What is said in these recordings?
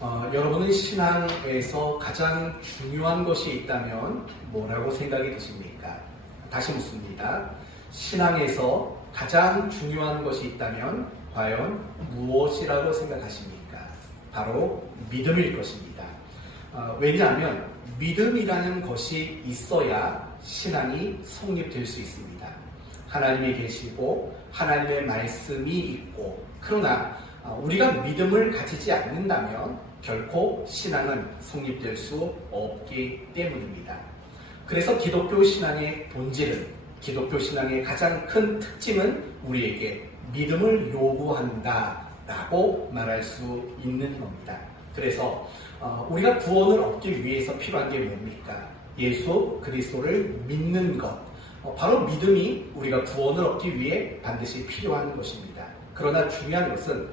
여러분은 신앙에서 가장 중요한 것이 있다면 뭐라고 생각이 드십니까? 다시 묻습니다. 신앙에서 가장 중요한 것이 있다면 과연 무엇이라고 생각하십니까? 바로 믿음일 것입니다. 왜냐하면 믿음이라는 것이 있어야 신앙이 성립될 수 있습니다. 하나님이 계시고 하나님의 말씀이 있고, 그러나 우리가 믿음을 가지지 않는다면 결코 신앙은 성립될 수 없기 때문입니다. 그래서 기독교 신앙의 본질은, 기독교 신앙의 가장 큰 특징은 우리에게 믿음을 요구한다라고 말할 수 있는 겁니다. 그래서 우리가 구원을 얻기 위해서 필요한 게 뭡니까? 예수 그리스도를 믿는 것. 바로 믿음이 우리가 구원을 얻기 위해 반드시 필요한 것입니다. 그러나 중요한 것은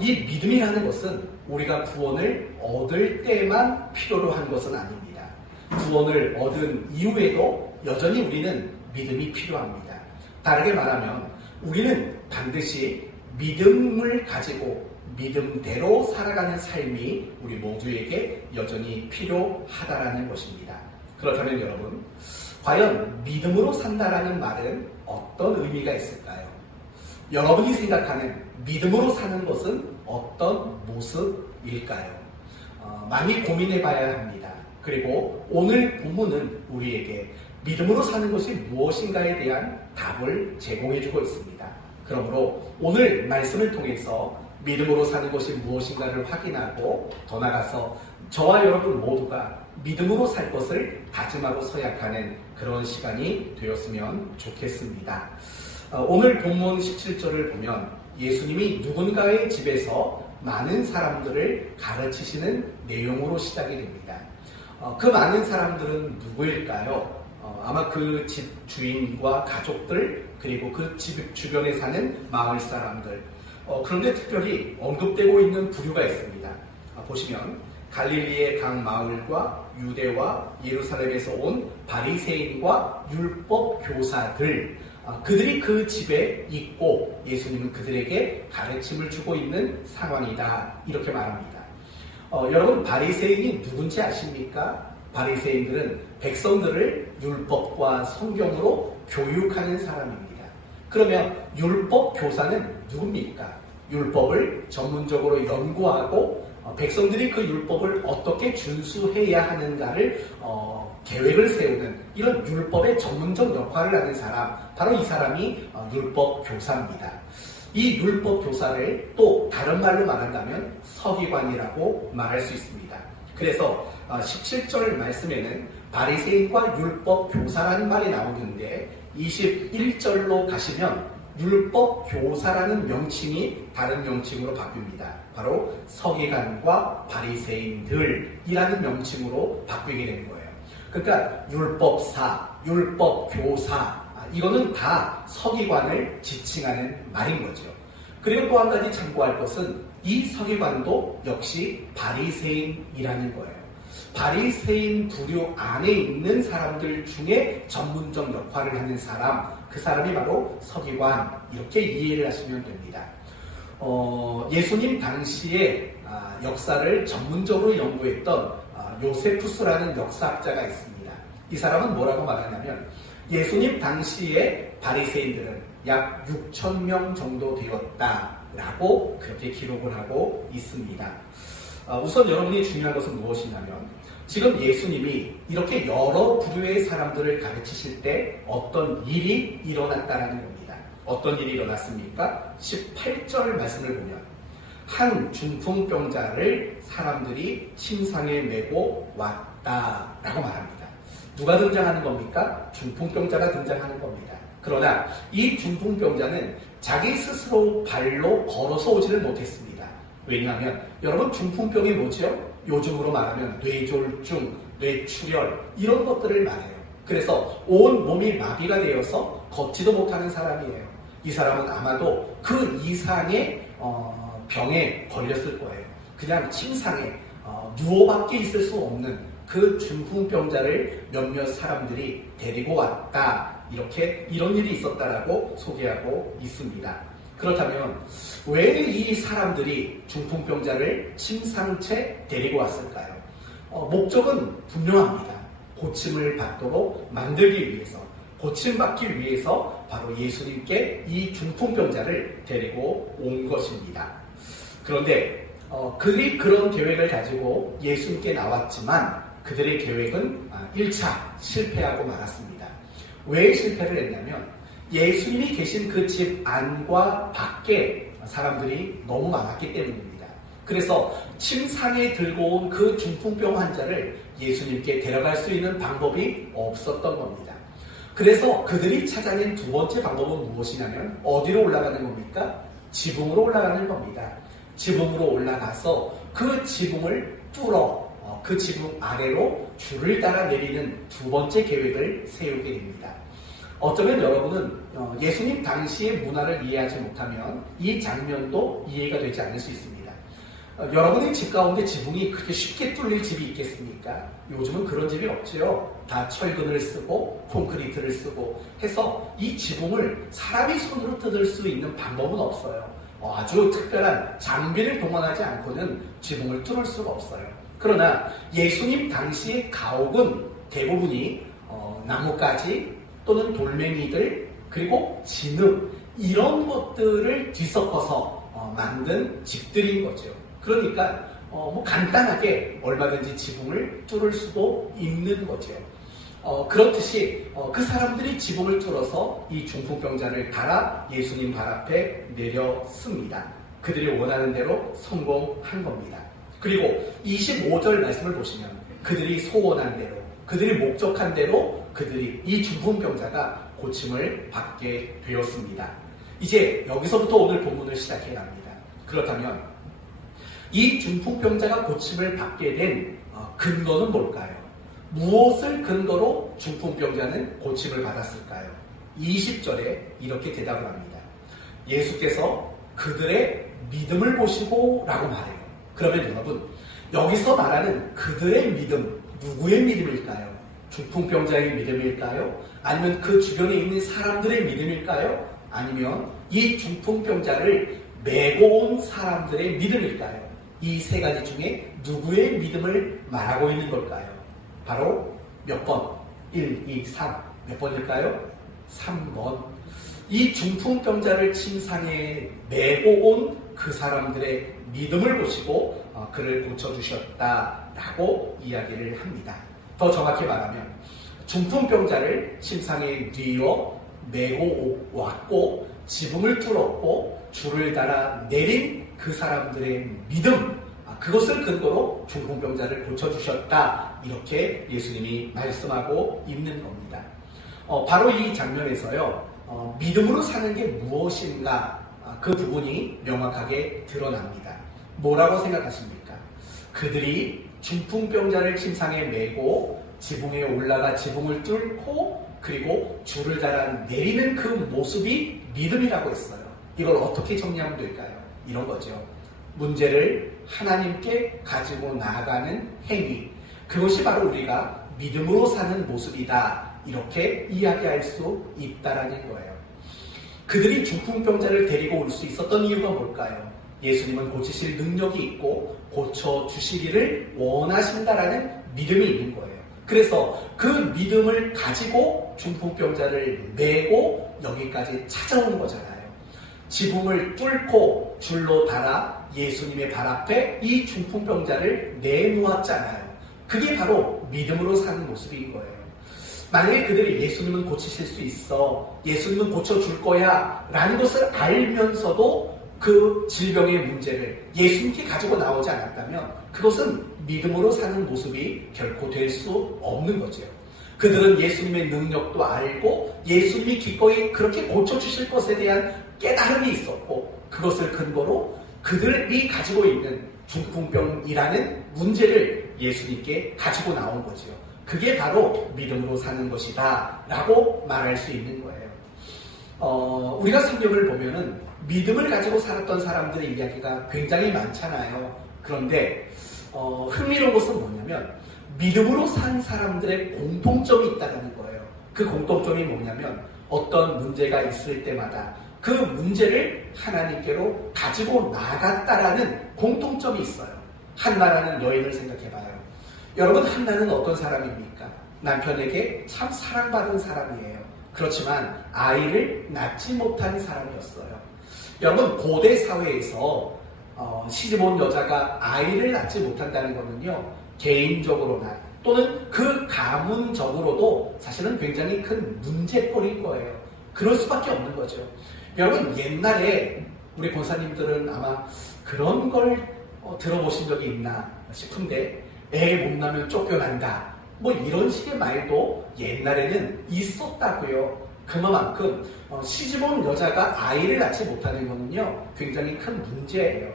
이 믿음이라는 것은 우리가 구원을 얻을 때만 필요로 한 것은 아닙니다. 구원을 얻은 이후에도 여전히 우리는 믿음이 필요합니다. 다르게 말하면 우리는 반드시 믿음을 가지고 믿음대로 살아가는 삶이 우리 모두에게 여전히 필요하다라는 것입니다. 그렇다면 여러분, 과연 믿음으로 산다라는 말은 어떤 의미가 있을까요? 여러분이 생각하는 믿음으로 사는 것은 어떤 모습일까요? 많이 고민해 봐야 합니다. 그리고 오늘 본문은 우리에게 믿음으로 사는 것이 무엇인가에 대한 답을 제공해 주고 있습니다. 그러므로 오늘 말씀을 통해서 믿음으로 사는 것이 무엇인가를 확인하고, 더 나아가서 저와 여러분 모두가 믿음으로 살 것을 다짐하고 서약하는 그런 시간이 되었으면 좋겠습니다. 오늘 본문 17절을 보면 예수님이 누군가의 집에서 많은 사람들을 가르치시는 내용으로 시작이 됩니다. 그 많은 사람들은 누구일까요? 아마 그 집 주인과 가족들, 그리고 그 집 주변에 사는 마을 사람들. 그런데 특별히 언급되고 있는 부류가 있습니다. 보시면 갈릴리의 각 마을과 유대와 예루살렘에서 온 바리새인과 율법 교사들, 그들이 그 집에 있고 예수님은 그들에게 가르침을 주고 있는 상황이다, 이렇게 말합니다. 여러분, 바리새인이 누군지 아십니까? 바리새인들은 백성들을 율법과 성경으로 교육하는 사람입니다. 그러면 율법 교사는 누굽니까? 율법을 전문적으로 연구하고 백성들이 그 율법을 어떻게 준수해야 하는가를 계획을 세우는 이런 율법의 전문적 역할을 하는 사람, 바로 이 사람이 율법 교사입니다. 이 율법 교사를 또 다른 말로 말한다면 서기관이라고 말할 수 있습니다. 그래서 17절 말씀에는 바리새인과 율법 교사라는 말이 나오는데 21절로 가시면 율법 교사라는 명칭이 다른 명칭으로 바뀝니다. 바로 서기관과 바리새인들이라는 명칭으로 바뀌게 된 거예요. 그러니까 율법사, 율법교사, 이거는 다 서기관을 지칭하는 말인 거죠. 그리고 또 한 가지 참고할 것은 이 서기관도 역시 바리새인이라는 거예요. 바리새인 부류 안에 있는 사람들 중에 전문적 역할을 하는 사람, 그 사람이 바로 서기관, 이렇게 이해를 하시면 됩니다. 예수님 당시에 역사를 전문적으로 연구했던 요세푸스라는 역사학자가 있습니다. 이 사람은 뭐라고 말하냐면 예수님 당시에 바리새인들은 약 6,000명 정도 되었다라고 그렇게 기록을 하고 있습니다. 우선 여러분이 중요한 것은 무엇이냐면 지금 예수님이 이렇게 여러 부류의 사람들을 가르치실 때 어떤 일이 일어났다는 겁니다. 어떤 일이 일어났습니까? 18절 말씀을 보면 한 중풍병자를 사람들이 침상에 메고 왔다라고 말합니다. 누가 등장하는 겁니까? 중풍병자가 등장하는 겁니다. 그러나 이 중풍병자는 자기 스스로 발로 걸어서 오지를 못했습니다. 왜냐하면 여러분, 중풍병이 뭐죠? 요즘으로 말하면 뇌졸중, 뇌출혈, 이런 것들을 말해요. 그래서 온 몸이 마비가 되어서 걷지도 못하는 사람이에요. 이 사람은 아마도 그 이상의 병에 걸렸을 거예요. 그냥 침상에 누워밖에 있을 수 없는 그 중풍병자를 몇몇 사람들이 데리고 왔다, 이런 일이 있었다라고 소개하고 있습니다. 그렇다면 왜 이 사람들이 중풍병자를 침상채 데리고 왔을까요? 목적은 분명합니다. 고침을 받도록 만들기 위해서, 고침받기 위해서 바로 예수님께 이 중풍병자를 데리고 온 것입니다. 그런데 그들이 그런 계획을 가지고 예수님께 나왔지만 그들의 계획은 1차 실패하고 말았습니다. 왜 실패를 했냐면 예수님이 계신 그 집 안과 밖에 사람들이 너무 많았기 때문입니다. 그래서 침상에 들고 온 그 중풍병 환자를 예수님께 데려갈 수 있는 방법이 없었던 겁니다. 그래서 그들이 찾아낸 두 번째 방법은 무엇이냐면 어디로 올라가는 겁니까? 지붕으로 올라가는 겁니다. 지붕으로 올라가서 그 지붕을 뚫어 그 지붕 아래로 줄을 따라 내리는 두 번째 계획을 세우게 됩니다. 어쩌면 여러분은 예수님 당시의 문화를 이해하지 못하면 이 장면도 이해가 되지 않을 수 있습니다. 여러분의 집 가운데 지붕이 그렇게 쉽게 뚫릴 집이 있겠습니까? 요즘은 그런 집이 없죠. 다 철근을 쓰고 콘크리트를 쓰고 해서 이 지붕을 사람이 손으로 뜯을 수 있는 방법은 없어요. 아주 특별한 장비를 동원하지 않고는 지붕을 뚫을 수가 없어요. 그러나 예수님 당시의 가옥은 대부분이 나뭇가지 또는 돌멩이들 그리고 진흙 이런 것들을 뒤섞어서 만든 집들인 거죠. 그러니까 간단하게 얼마든지 지붕을 뚫을 수도 있는 거죠. 그렇듯이 그 사람들이 지붕을 뚫어서 이 중풍병자를 달아 예수님 발 앞에 내렸습니다. 그들이 원하는 대로 성공한 겁니다. 그리고 25절 말씀을 보시면 그들이 소원한 대로, 그들이 목적한 대로 그들이 이 중풍병자가 고침을 받게 되었습니다. 이제 여기서부터 오늘 본문을 시작해 갑니다. 그렇다면 이 중풍병자가 고침을 받게 된 근거는 뭘까요? 무엇을 근거로 중풍병자는 고침을 받았을까요? 20절에 이렇게 대답을 합니다. 예수께서 그들의 믿음을 보시고 라고 말해요. 그러면 여러분, 여기서 말하는 그들의 믿음, 누구의 믿음일까요? 중풍병자의 믿음일까요? 아니면 그 주변에 있는 사람들의 믿음일까요? 아니면 이 중풍병자를 메고 온 사람들의 믿음일까요? 이 세 가지 중에 누구의 믿음을 말하고 있는 걸까요? 바로 몇 번? 1, 2, 3. 몇 번일까요? 3번. 이 중풍병자를 침상에 메고 온 그 사람들의 믿음을 보시고 그를 고쳐주셨다라고 이야기를 합니다. 더 정확히 말하면 중풍병자를 침상에 뉘어 메고 왔고 지붕을 뚫었고 줄을 달아 내린 그 사람들의 믿음, 그것을 근거로 중풍병자를 고쳐주셨다, 이렇게 예수님이 말씀하고 있는 겁니다. 바로 이 장면에서요, 믿음으로 사는 게 무엇인가, 그 부분이 명확하게 드러납니다. 뭐라고 생각하십니까? 그들이 중풍병자를 침상에 메고 지붕에 올라가 지붕을 뚫고 그리고 줄을 달아 내리는 그 모습이 믿음이라고 했어요. 이걸 어떻게 정리하면 될까요? 이런 거죠. 문제를 하나님께 가지고 나아가는 행위, 그것이 바로 우리가 믿음으로 사는 모습이다, 이렇게 이야기할 수 있다라는 거예요. 그들이 중풍병자를 데리고 올 수 있었던 이유가 뭘까요? 예수님은 고치실 능력이 있고 고쳐주시기를 원하신다라는 믿음이 있는 거예요. 그래서 그 믿음을 가지고 중풍병자를 메고 여기까지 찾아온 거잖아요. 지붕을 뚫고 줄로 달아 예수님의 발 앞에 이 중풍병자를 내놓았잖아요. 그게 바로 믿음으로 사는 모습인 거예요. 만약에 그들이 예수님은 고치실 수 있어, 예수님은 고쳐줄 거야 라는 것을 알면서도 그 질병의 문제를 예수님께 가지고 나오지 않았다면 그것은 믿음으로 사는 모습이 결코 될 수 없는 거죠. 그들은 예수님의 능력도 알고 예수님이 기꺼이 그렇게 고쳐주실 것에 대한 깨달음이 있었고, 그것을 근거로 그들이 가지고 있는 중풍병이라는 문제를 예수님께 가지고 나온 거죠. 그게 바로 믿음으로 사는 것이다 라고 말할 수 있는 거예요. 우리가 성경을 보면은 믿음을 가지고 살았던 사람들의 이야기가 굉장히 많잖아요. 그런데 흥미로운 것은 뭐냐면 믿음으로 산 사람들의 공통점이 있다는 거예요. 그 공통점이 뭐냐면 어떤 문제가 있을 때마다 그 문제를 하나님께로 가지고 나갔다라는 공통점이 있어요. 한나라는 여인을 생각해봐요. 여러분, 한나는 어떤 사람입니까? 남편에게 참 사랑받은 사람이에요. 그렇지만 아이를 낳지 못한 사람이었어요. 여러분, 고대 사회에서 시집온 여자가 아이를 낳지 못한다는 것은요, 개인적으로나 또는 그 가문적으로도 사실은 굉장히 큰 문제거리인 거예요. 그럴 수밖에 없는 거죠. 여러분, 옛날에 우리 권사님들은 아마 그런 걸 들어보신 적이 있나 싶은데, 애 못 낳으면 쫓겨난다, 뭐 이런 식의 말도 옛날에는 있었다고요. 그만큼 시집온 여자가 아이를 낳지 못하는 것은요, 굉장히 큰 문제예요.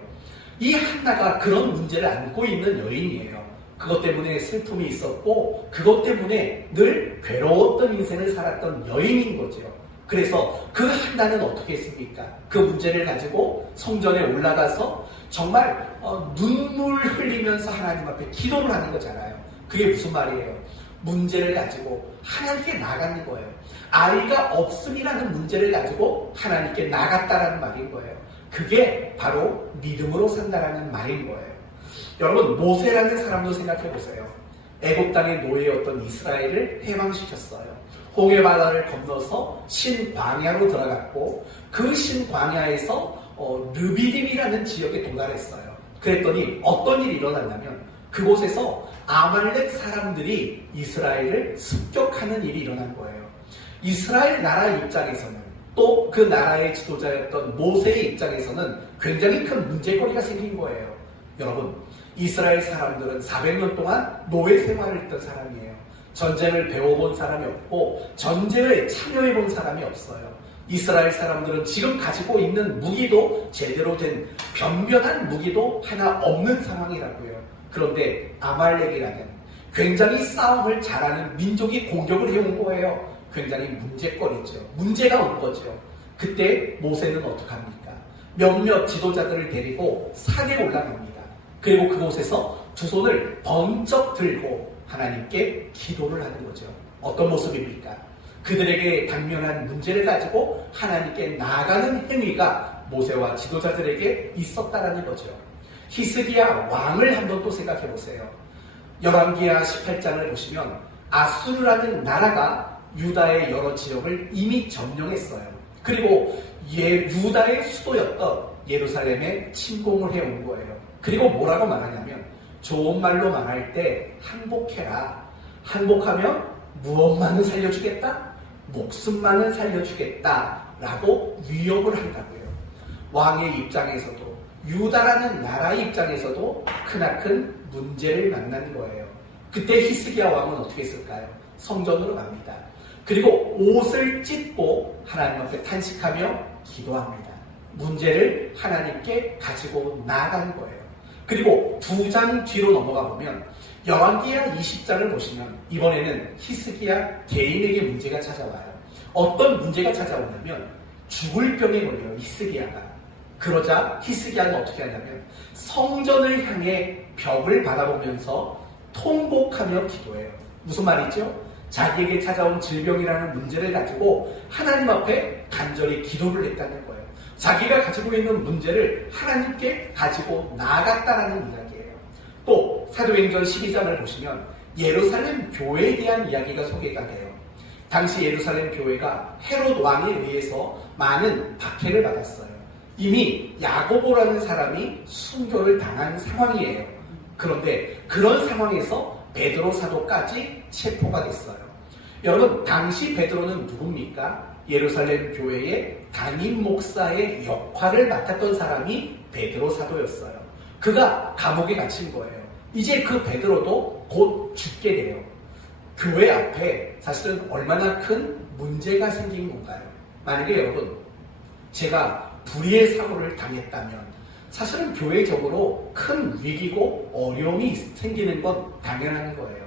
이 한나가 그런 문제를 안고 있는 여인이에요. 그것 때문에 슬픔이 있었고, 그것 때문에 늘 괴로웠던 인생을 살았던 여인인 거죠. 그래서 그 한나는 어떻게 했습니까? 그 문제를 가지고 성전에 올라가서 정말 눈물 흘리면서 하나님 앞에 기도를 하는 거잖아요. 그게 무슨 말이에요? 문제를 가지고 하나님께 나가는 거예요. 아이가 없음이라는 문제를 가지고 하나님께 나갔다라는 말인 거예요. 그게 바로 믿음으로 산다라는 말인 거예요. 여러분, 모세라는 사람도 생각해 보세요. 애굽 땅의 노예였던 이스라엘을 해방시켰어요. 홍해 바다를 건너서 신광야로 들어갔고, 그 신광야에서 르비딤이라는 지역에 도달했어요. 그랬더니 어떤 일이 일어났냐면, 그곳에서 아말렉 사람들이 이스라엘을 습격하는 일이 일어난 거예요. 이스라엘 나라 입장에서는, 또 그 나라의 지도자였던 모세의 입장에서는 굉장히 큰 문제거리가 생긴 거예요. 여러분, 이스라엘 사람들은 400년 동안 노예 생활을 했던 사람이에요. 전쟁을 배워본 사람이 없고 전쟁에 참여해본 사람이 없어요. 이스라엘 사람들은 지금 가지고 있는 무기도 제대로 된 변변한 무기도 하나 없는 상황이라고요. 그런데 아말렉이라는 굉장히 싸움을 잘하는 민족이 공격을 해온 거예요. 굉장히 문제거리죠. 문제가 온 거죠. 그때 모세는 어떡합니까? 몇몇 지도자들을 데리고 산에 올라갑니다. 그리고 그곳에서 두 손을 번쩍 들고 하나님께 기도를 하는 거죠. 어떤 모습입니까? 그들에게 당면한 문제를 가지고 하나님께 나아가는 행위가 모세와 지도자들에게 있었다라는 거죠. 히스기야 왕을 한번 또 생각해 보세요. 열왕기하 18장을 보시면 아수르라는 나라가 유다의 여러 지역을 이미 점령했어요. 그리고 유다의 수도였던 예루살렘에 침공을 해온 거예요. 그리고 뭐라고 말하냐면, 좋은 말로 말할 때 항복해라. 항복하면 무엇만은 살려주겠다? 목숨만은 살려주겠다. 라고 위협을 한다고요. 왕의 입장에서도, 유다라는 나라의 입장에서도 크나큰 문제를 만난 거예요. 그때 히스기야 왕은 어떻게 했을까요? 성전으로 갑니다. 그리고 옷을 찢고 하나님 앞에 탄식하며 기도합니다. 문제를 하나님께 가지고 나간 거예요. 그리고 두 장 뒤로 넘어가 보면 열왕기하 20장을 보시면 이번에는 히스기야 개인에게 문제가 찾아와요. 어떤 문제가 찾아오냐면 죽을 병에 걸려요, 히스기야가. 그러자 히스기야가 어떻게 하냐면 성전을 향해 벽을 바라보면서 통곡하며 기도해요. 무슨 말이죠? 자기에게 찾아온 질병이라는 문제를 가지고 하나님 앞에 간절히 기도를 했다는 거예요. 자기가 가지고 있는 문제를 하나님께 가지고 나아갔다라는 이야기예요. 또 사도행전 12장을 보시면 예루살렘 교회에 대한 이야기가 소개가 돼요. 당시 예루살렘 교회가 헤롯 왕에 의해서 많은 박해를 받았어요. 이미 야고보라는 사람이 순교를 당한 상황이에요. 그런데 그런 상황에서 베드로 사도까지 체포가 됐어요. 여러분, 당시 베드로는 누굽니까? 예루살렘 교회의 담임 목사의 역할을 맡았던 사람이 베드로 사도였어요. 그가 감옥에 갇힌 거예요. 이제 그 베드로도 곧 죽게 돼요. 교회 앞에 사실은 얼마나 큰 문제가 생긴 건가요? 만약에 여러분, 제가 불의의 사고를 당했다면 사실은 교회적으로 큰 위기고 어려움이 생기는 건 당연한 거예요.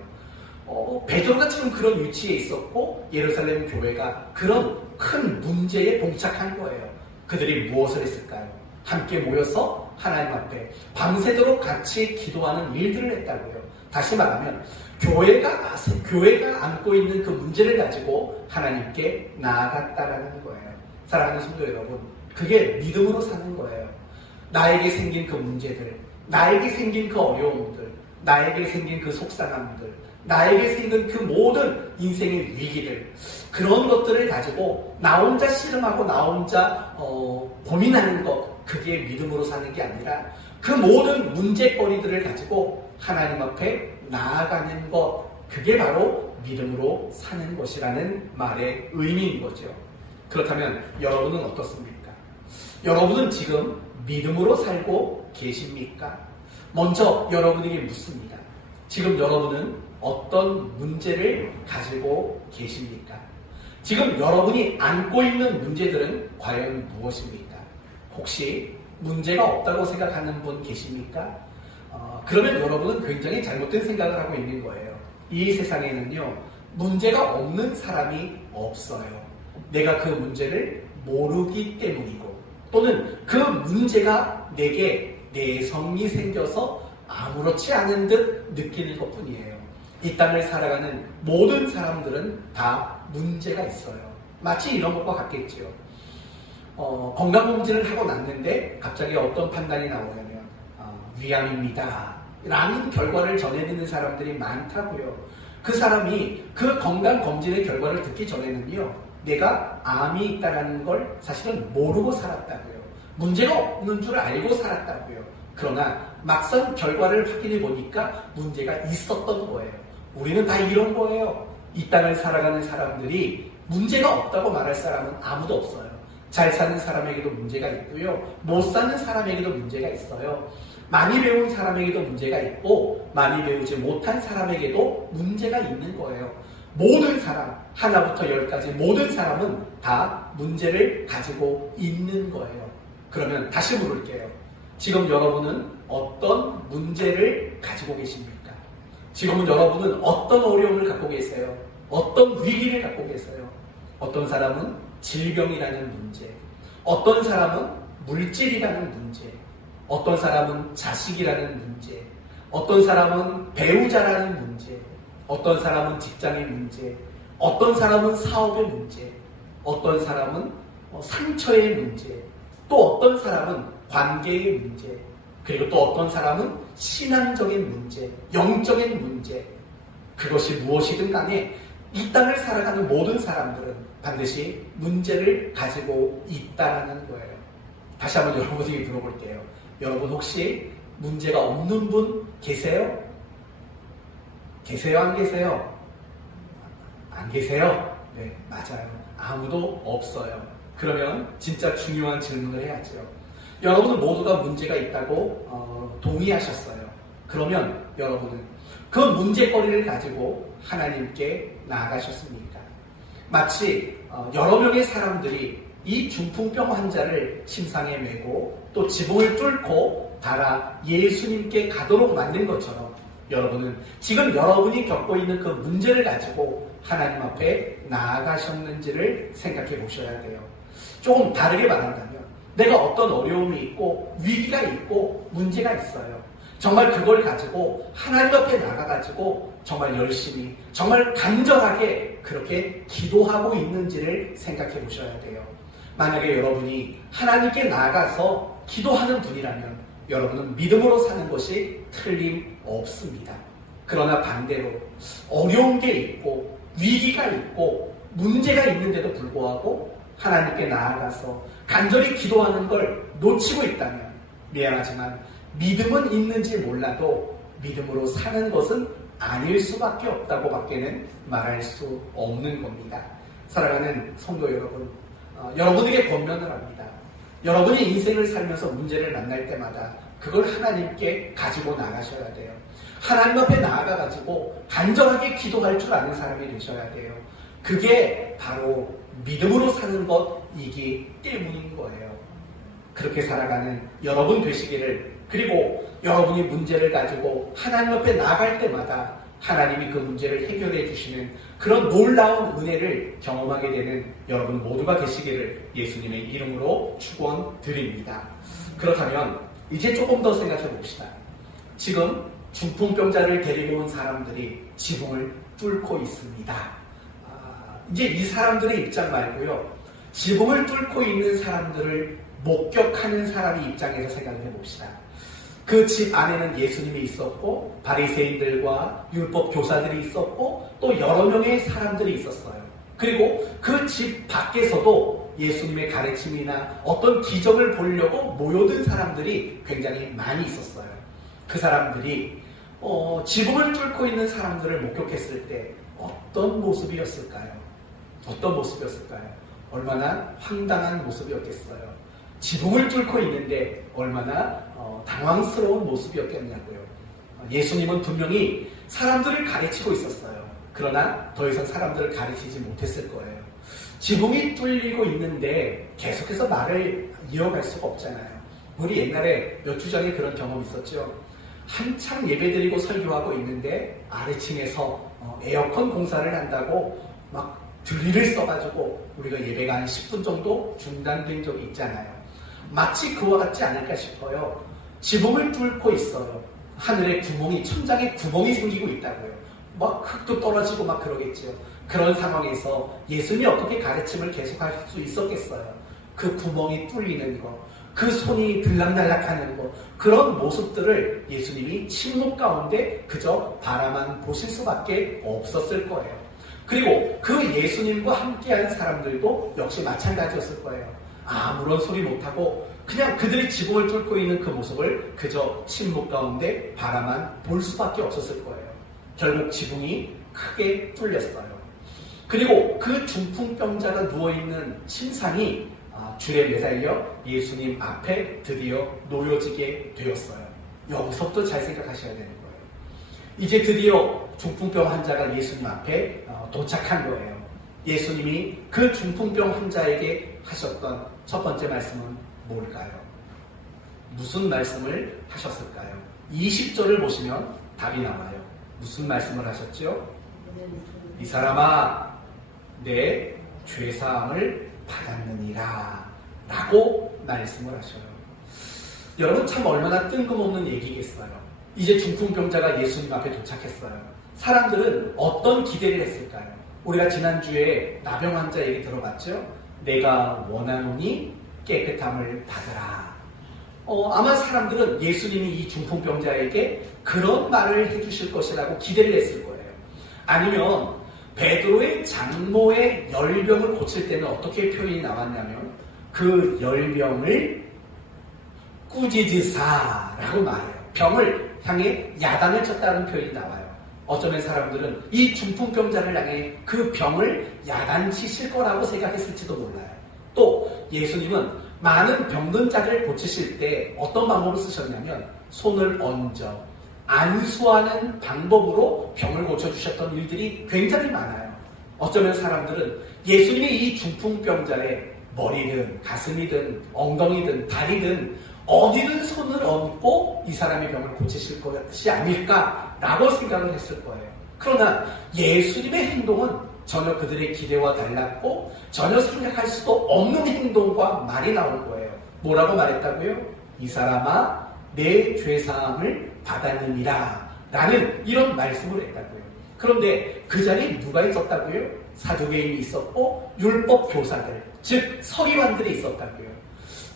베드로가 지금 그런 위치에 있었고 예루살렘 교회가 그런 큰 문제에 봉착한 거예요. 그들이 무엇을 했을까요? 함께 모여서 하나님 앞에 밤새도록 같이 기도하는 일들을 했다고요. 다시 말하면 교회가 안고 있는 그 문제를 가지고 하나님께 나아갔다라는 거예요. 사랑하는 성도 여러분, 그게 믿음으로 사는 거예요. 나에게 생긴 그 문제들, 나에게 생긴 그 어려움들, 나에게 생긴 그 속상함들, 나에게 생긴 그 모든 인생의 위기들, 그런 것들을 가지고 나 혼자 씨름하고 나 혼자 고민하는 것, 그게 믿음으로 사는 게 아니라 그 모든 문제거리들을 가지고 하나님 앞에 나아가는 것, 그게 바로 믿음으로 사는 것이라는 말의 의미인 거죠. 그렇다면 여러분은 어떻습니까? 여러분은 지금 믿음으로 살고 계십니까? 먼저 여러분에게 묻습니다. 지금 여러분은 어떤 문제를 가지고 계십니까? 지금 여러분이 안고 있는 문제들은 과연 무엇입니까? 혹시 문제가 없다고 생각하는 분 계십니까? 그러면 여러분은 굉장히 잘못된 생각을 하고 있는 거예요. 이 세상에는요, 문제가 없는 사람이 없어요. 내가 그 문제를 모르기 때문이고, 또는 그 문제가 내게 내성이 생겨서 아무렇지 않은 듯 느끼는 것 뿐이에요. 이 땅을 살아가는 모든 사람들은 다 문제가 있어요. 마치 이런 것과 같겠지요. 건강검진을 하고 났는데 갑자기 어떤 판단이 나오냐면 위암입니다 라는 결과를 전해듣는 사람들이 많다고요. 그 사람이 그 건강검진의 결과를 듣기 전에는요, 내가 암이 있다는 걸 사실은 모르고 살았다고요. 문제가 없는 줄 알고 살았다고요. 그러나 막상 결과를 확인해 보니까 문제가 있었던 거예요. 우리는 다 이런 거예요. 이 땅을 살아가는 사람들이 문제가 없다고 말할 사람은 아무도 없어요. 잘 사는 사람에게도 문제가 있고요, 못 사는 사람에게도 문제가 있어요. 많이 배운 사람에게도 문제가 있고 많이 배우지 못한 사람에게도 문제가 있는 거예요. 모든 사람, 하나부터 열까지 모든 사람은 다 문제를 가지고 있는 거예요. 그러면 다시 물을게요. 지금 여러분은 어떤 문제를 가지고 계십니까? 지금은 여러분은 어떤 어려움을 갖고 계세요? 어떤 위기를 갖고 계세요? 어떤 사람은 질병이라는 문제, 어떤 사람은 물질이라는 문제, 어떤 사람은 자식이라는 문제, 어떤 사람은 배우자라는 문제, 어떤 사람은 직장의 문제, 어떤 사람은 사업의 문제, 어떤 사람은 상처의 문제, 또 어떤 사람은 관계의 문제, 그리고 또 어떤 사람은 신앙적인 문제, 영적인 문제. 그것이 무엇이든 간에 이 땅을 살아가는 모든 사람들은 반드시 문제를 가지고 있다는 거예요. 다시 한번 여러분에게 물어볼게요. 여러분 혹시 문제가 없는 분 계세요? 계세요? 안 계세요? 안 계세요? 네, 맞아요. 아무도 없어요. 그러면 진짜 중요한 질문을 해야죠. 여러분은 모두가 문제가 있다고 동의하셨어요. 그러면 여러분은 그 문제거리를 가지고 하나님께 나아가셨습니까? 마치 여러 명의 사람들이 이 중풍병 환자를 침상에 메고 또 지붕을 뚫고 달아 예수님께 가도록 만든 것처럼 여러분은 지금 여러분이 겪고 있는 그 문제를 가지고 하나님 앞에 나아가셨는지를 생각해 보셔야 돼요. 조금 다르게 말한다면 내가 어떤 어려움이 있고 위기가 있고 문제가 있어요. 정말 그걸 가지고 하나님 앞에 나가가지고 정말 열심히, 정말 간절하게 그렇게 기도하고 있는지를 생각해 보셔야 돼요. 만약에 여러분이 하나님께 나아가서 기도하는 분이라면 여러분은 믿음으로 사는 것이 틀림없습니다. 그러나 반대로 어려운 게 있고 위기가 있고 문제가 있는데도 불구하고 하나님께 나아가서 간절히 기도하는 걸 놓치고 있다면 미안하지만 믿음은 있는지 몰라도 믿음으로 사는 것은 아닐 수밖에 없다고 밖에는 말할 수 없는 겁니다. 사랑하는 성도 여러분, 여러분에게 권면을 합니다. 여러분이 인생을 살면서 문제를 만날 때마다 그걸 하나님께 가지고 나가셔야 돼요. 하나님 앞에 나아가가지고 간절하게 기도할 줄 아는 사람이 되셔야 돼요. 그게 바로 믿음으로 사는 것이기 때문인 거예요. 그렇게 살아가는 여러분 되시기를, 그리고 여러분이 문제를 가지고 하나님 앞에 나아갈 때마다 하나님이 그 문제를 해결해 주시는 그런 놀라운 은혜를 경험하게 되는 여러분 모두가 되시기를 예수님의 이름으로 축원드립니다. 그렇다면 이제 조금 더 생각해 봅시다. 지금 중풍병자를 데리고 온 사람들이 지붕을 뚫고 있습니다. 이제 이 사람들의 입장 말고요, 지붕을 뚫고 있는 사람들을 목격하는 사람의 입장에서 생각을 해봅시다. 그 집 안에는 예수님이 있었고 바리새인들과 율법 교사들이 있었고 또 여러 명의 사람들이 있었어요. 그리고 그 집 밖에서도 예수님의 가르침이나 어떤 기적을 보려고 모여든 사람들이 굉장히 많이 있었어요. 그 사람들이 지붕을 뚫고 있는 사람들을 목격했을 때 어떤 모습이었을까요? 어떤 모습이었을까요? 얼마나 황당한 모습이었겠어요. 지붕을 뚫고 있는데 얼마나 당황스러운 모습이었겠냐고요. 예수님은 분명히 사람들을 가르치고 있었어요. 그러나 더 이상 사람들을 가르치지 못했을 거예요. 지붕이 뚫리고 있는데 계속해서 말을 이어갈 수가 없잖아요. 우리 옛날에 몇 주 전에 그런 경험 있었죠. 한창 예배드리고 설교하고 있는데 아래층에서 에어컨 공사를 한다고 막 드릴을 써가지고 우리가 예배가 한 10분 정도 중단된 적이 있잖아요. 마치 그와 같지 않을까 싶어요. 지붕을 뚫고 있어요. 하늘에 구멍이, 천장에 구멍이 생기고 있다고요. 막 흙도 떨어지고 막 그러겠죠. 그런 상황에서 예수님이 어떻게 가르침을 계속할 수 있었겠어요. 그 구멍이 뚫리는 거, 그 손이 들락날락하는 거, 그런 모습들을 예수님이 침묵 가운데 그저 바라만 보실 수밖에 없었을 거예요. 그리고 그 예수님과 함께한 사람들도 역시 마찬가지였을 거예요. 아무런 소리 못하고 그냥 그들이 지붕을 뚫고 있는 그 모습을 그저 침묵 가운데 바라만 볼 수밖에 없었을 거예요. 결국 지붕이 크게 뚫렸어요. 그리고 그 중풍병자가 누워있는 침상이 줄에 매달려 예수님 앞에 드디어 놓여지게 되었어요. 여기서부터 잘 생각하셔야 되는 거예요. 이제 드디어 중풍병 환자가 예수님 앞에 도착한 거예요. 예수님이 그 중풍병 환자에게 하셨던 첫 번째 말씀은 뭘까요? 무슨 말씀을 하셨을까요? 20절을 보시면 답이 나와요. 무슨 말씀을 하셨죠? 이 사람아, 내 죄사함을 받았느니라 라고 말씀을 하셔요. 여러분, 참 얼마나 뜬금없는 얘기겠어요. 이제 중풍병자가 예수님 앞에 도착했어요. 사람들은 어떤 기대를 했을까요? 우리가 지난주에 나병 환자 얘기 들어봤죠? 내가 원하노니 깨끗함을 받으라. 아마 사람들은 예수님이 이 중풍병자에게 그런 말을 해주실 것이라고 기대를 했을 거예요. 아니면 베드로의 장모의 열병을 고칠 때는 어떻게 표현이 나왔냐면 그 열병을 꾸짖으사라고 말해요. 병을 향해 야단을 쳤다는 표현이 나와요. 어쩌면 사람들은 이 중풍병자를 향해 그 병을 야단치실 거라고 생각했을지도 몰라요. 또 예수님은 많은 병든 자를 고치실 때 어떤 방법을 쓰셨냐면 손을 얹어 안수하는 방법으로 병을 고쳐주셨던 일들이 굉장히 많아요. 어쩌면 사람들은 예수님이 이 중풍병자의 머리든 가슴이든 엉덩이든 다리든 어디든 손을 얹고 이 사람의 병을 고치실 것이 아닐까라고 생각을 했을 거예요. 그러나 예수님의 행동은 전혀 그들의 기대와 달랐고 전혀 생각할 수도 없는 행동과 말이 나온 거예요. 뭐라고 말했다고요? 이 사람아, 내 죄사함을 받았느니라 라는 이런 말씀을 했다고요. 그런데 그 자리에 누가 있었다고요? 사두개인이 있었고 율법 교사들, 즉 서기관들이 있었다고요.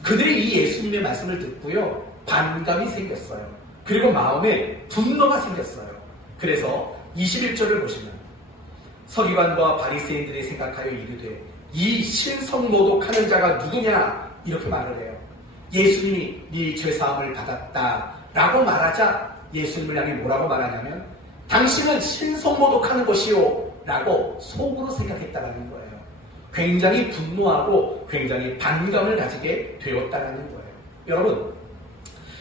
그들이 이 예수님의 말씀을 듣고요, 반감이 생겼어요. 그리고 마음에 분노가 생겼어요. 그래서 21절을 보시면 서기관과 바리새인들이 생각하여 이르되 이 신성모독하는 자가 누구냐 이렇게 말을 해요. 예수님이 네 죄사함을 받았다 라고 말하자 예수님을 향해 뭐라고 말하냐면 당신은 신성모독하는 것이요 라고 속으로 생각했다라는 거예요. 굉장히 분노하고 굉장히 반감을 가지게 되었다라는 거예요. 여러분,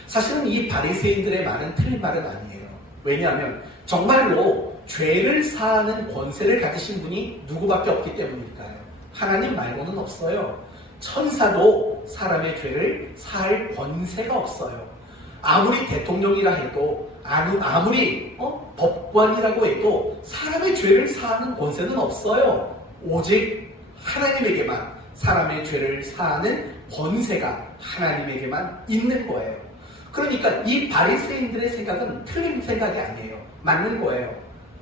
사실은 이 바리새인들의 말은 틀린 말은 아니에요. 왜냐하면 정말로 죄를 사하는 권세를 가지신 분이 누구밖에 없기 때문일까요? 하나님 말고는 없어요. 천사도 사람의 죄를 사할 권세가 없어요. 아무리 대통령이라 해도 아무리 법관이라고 해도 사람의 죄를 사하는 권세는 없어요. 오직 하나님에게만 사람의 죄를 사하는 권세가 하나님에게만 있는 거예요. 그러니까 이 바리새인들의 생각은 틀린 생각이 아니에요. 맞는 거예요.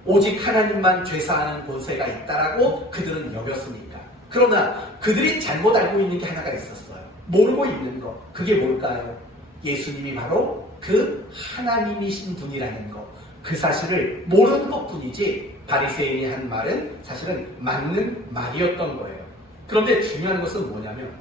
오직 하나님만 죄 사하는 권세가 있다라고 그들은 여겼으니까. 그러나 그들이 잘못 알고 있는 게 하나가 있었어요. 모르고 있는 거. 그게 뭘까요? 예수님이 바로 그 하나님이신 분이라는 거. 그 사실을 모르는 것뿐이지 바리새인이 한 말은 사실은 맞는 말이었던 거예요. 그런데 중요한 것은 뭐냐면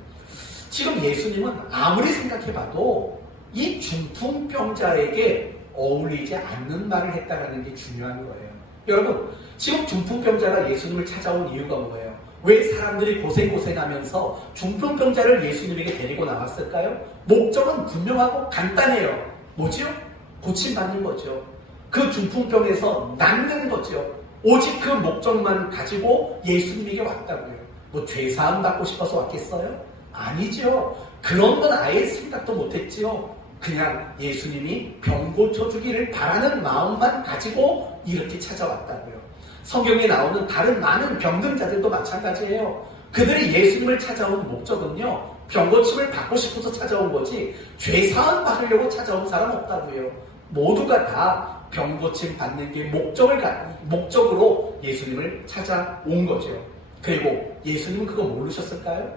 지금 예수님은 아무리 생각해봐도 이 중풍병자에게 어울리지 않는 말을 했다는 게 중요한 거예요. 여러분, 지금 중풍병자가 예수님을 찾아온 이유가 뭐예요? 왜 사람들이 고생하면서 중풍병자를 예수님에게 데리고 나왔을까요? 목적은 분명하고 간단해요. 뭐지요? 고침받는 거죠. 그 중풍병에서 낫는 거죠. 오직 그 목적만 가지고 예수님에게 왔다고요. 뭐 죄사함 받고 싶어서 왔겠어요? 아니죠. 그런 건 아예 생각도 못했지요. 그냥 예수님이 병 고쳐주기를 바라는 마음만 가지고 이렇게 찾아왔다고요. 성경에 나오는 다른 많은 병든 자들도 마찬가지예요. 그들이 예수님을 찾아온 목적은요, 병 고침을 받고 싶어서 찾아온 거지 죄사함 받으려고 찾아온 사람 없다고요. 모두가 다 병 고침 받는 게 목적으로 예수님을 찾아온 거죠. 그리고 예수님은 그거 모르셨을까요?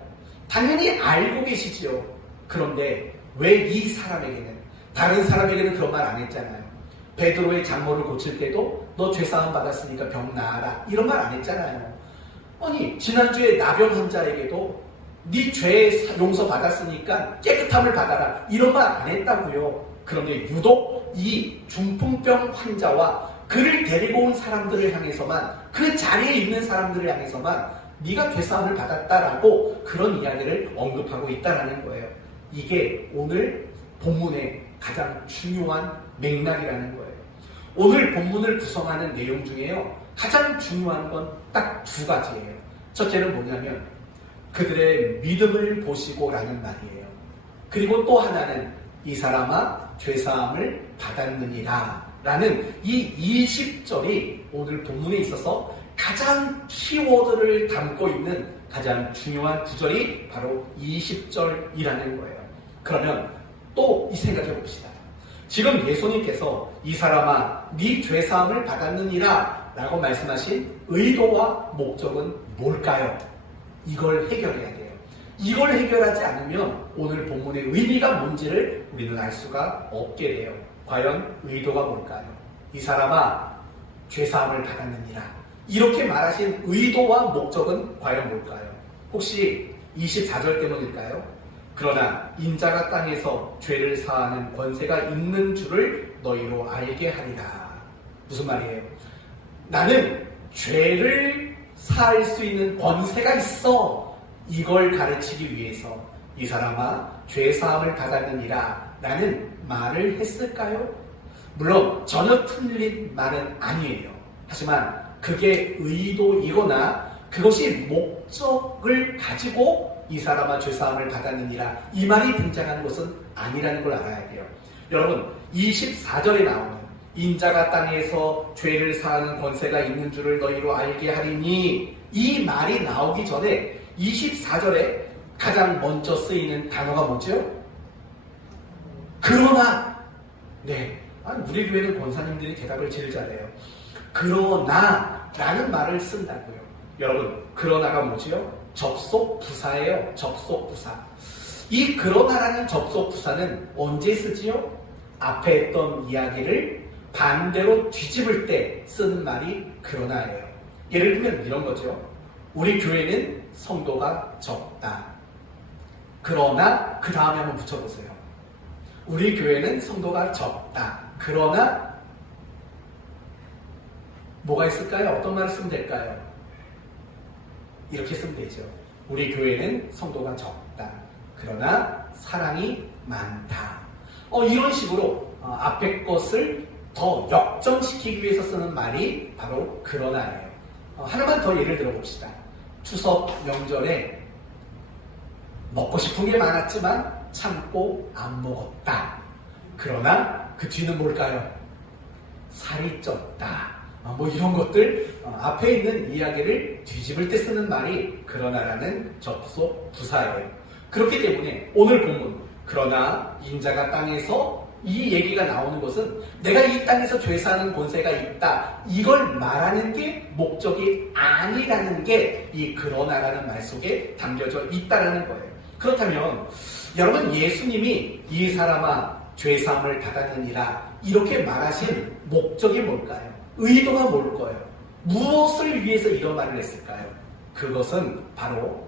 당연히 알고 계시지요. 그런데 왜 이 사람에게는, 다른 사람에게는 그런 말 안 했잖아요. 베드로의 장모를 고칠 때도 너 죄사함 받았으니까 병 나아라 이런 말 안 했잖아요. 아니 지난주에 나병 환자에게도 네 죄 용서 받았으니까 깨끗함을 받아라 이런 말 안 했다고요. 그런데 유독 이 중풍병 환자와 그를 데리고 온 사람들을 향해서만, 그 자리에 있는 사람들을 향해서만 네가 죄사함을 받았다라고 그런 이야기를 언급하고 있다는 거예요. 이게 오늘 본문의 가장 중요한 맥락이라는 거예요. 오늘 본문을 구성하는 내용 중에요, 가장 중요한 건 딱 두 가지예요. 첫째는 뭐냐면 그들의 믿음을 보시고라는 말이에요. 그리고 또 하나는 이 사람아 죄사함을 받았느니라 라는 이 20절이 오늘 본문에 있어서 가장 키워드를 담고 있는 가장 중요한 구절이 바로 20절이라는 거예요. 그러면 또 이 생각해 봅시다. 지금 예수님께서 이 사람아 네 죄사함을 받았느니라 라고 말씀하신 의도와 목적은 뭘까요? 이걸 해결해야 돼요. 이걸 해결하지 않으면 오늘 본문의 의미가 뭔지를 우리는 알 수가 없게 돼요. 과연 의도가 뭘까요? 이 사람아 죄사함을 받았느니라 이렇게 말하신 의도와 목적은 과연 뭘까요? 혹시 24절 때문일까요? 그러나 인자가 땅에서 죄를 사하는 권세가 있는 줄을 너희로 알게 하리라. 무슨 말이에요? 나는 죄를 사할 수 있는 권세가 있어. 이걸 가르치기 위해서 이 사람아 죄사함을 받았느니라 라는 말을 했을까요? 물론 전혀 틀린 말은 아니에요. 하지만 그게 의도이거나 그것이 목적을 가지고 이 사람아 죄사함을 받았느니라 이 말이 등장하는 것은 아니라는 걸 알아야 돼요. 여러분 24절에 나오는 인자가 땅에서 죄를 사하는 권세가 있는 줄을 너희로 알게 하리니 이 말이 나오기 전에 24절에 가장 먼저 쓰이는 단어가 뭐죠? 그러나. 네, 우리 교회는 권사님들이 대답을 제일 잘해요. 그러나 라는 말을 쓴다고요. 여러분 그러나가 뭐지요? 접속부사예요. 접속부사. 이 그러나라는 접속부사는 언제 쓰지요? 앞에 했던 이야기를 반대로 뒤집을 때 쓰는 말이 그러나예요. 예를 들면 이런 거죠. 우리 교회는 성도가 적다. 그러나 그 다음에 한번 붙여보세요. 우리 교회는 성도가 적다. 그러나 뭐가 있을까요? 어떤 말을 쓰면 될까요? 이렇게 쓰면 되죠. 우리 교회는 성도가 적다. 그러나 사랑이 많다. 이런 식으로 앞에 것을 더 역전시키기 위해서 쓰는 말이 바로 그러나예요. 하나만 더 예를 들어봅시다. 추석 명절에 먹고 싶은 게 많았지만 참고 안 먹었다. 그러나 그 뒤는 뭘까요? 살이 쪘다. 뭐 이런 것들 앞에 있는 이야기를 뒤집을 때 쓰는 말이 그러나라는 접속 부사예요. 그렇기 때문에 오늘 본문 그러나 인자가 땅에서 이 얘기가 나오는 것은 내가 이 땅에서 죄사하는 권세가 있다. 이걸 말하는 게 목적이 아니라는 게 이 그러나라는 말 속에 담겨져 있다라는 거예요. 그렇다면 여러분 예수님이 이 사람아 죄사함을 받았느니라 이렇게 말하신 목적이 뭘까요? 의도가 뭘까요? 무엇을 위해서 이런 말을 했을까요? 그것은 바로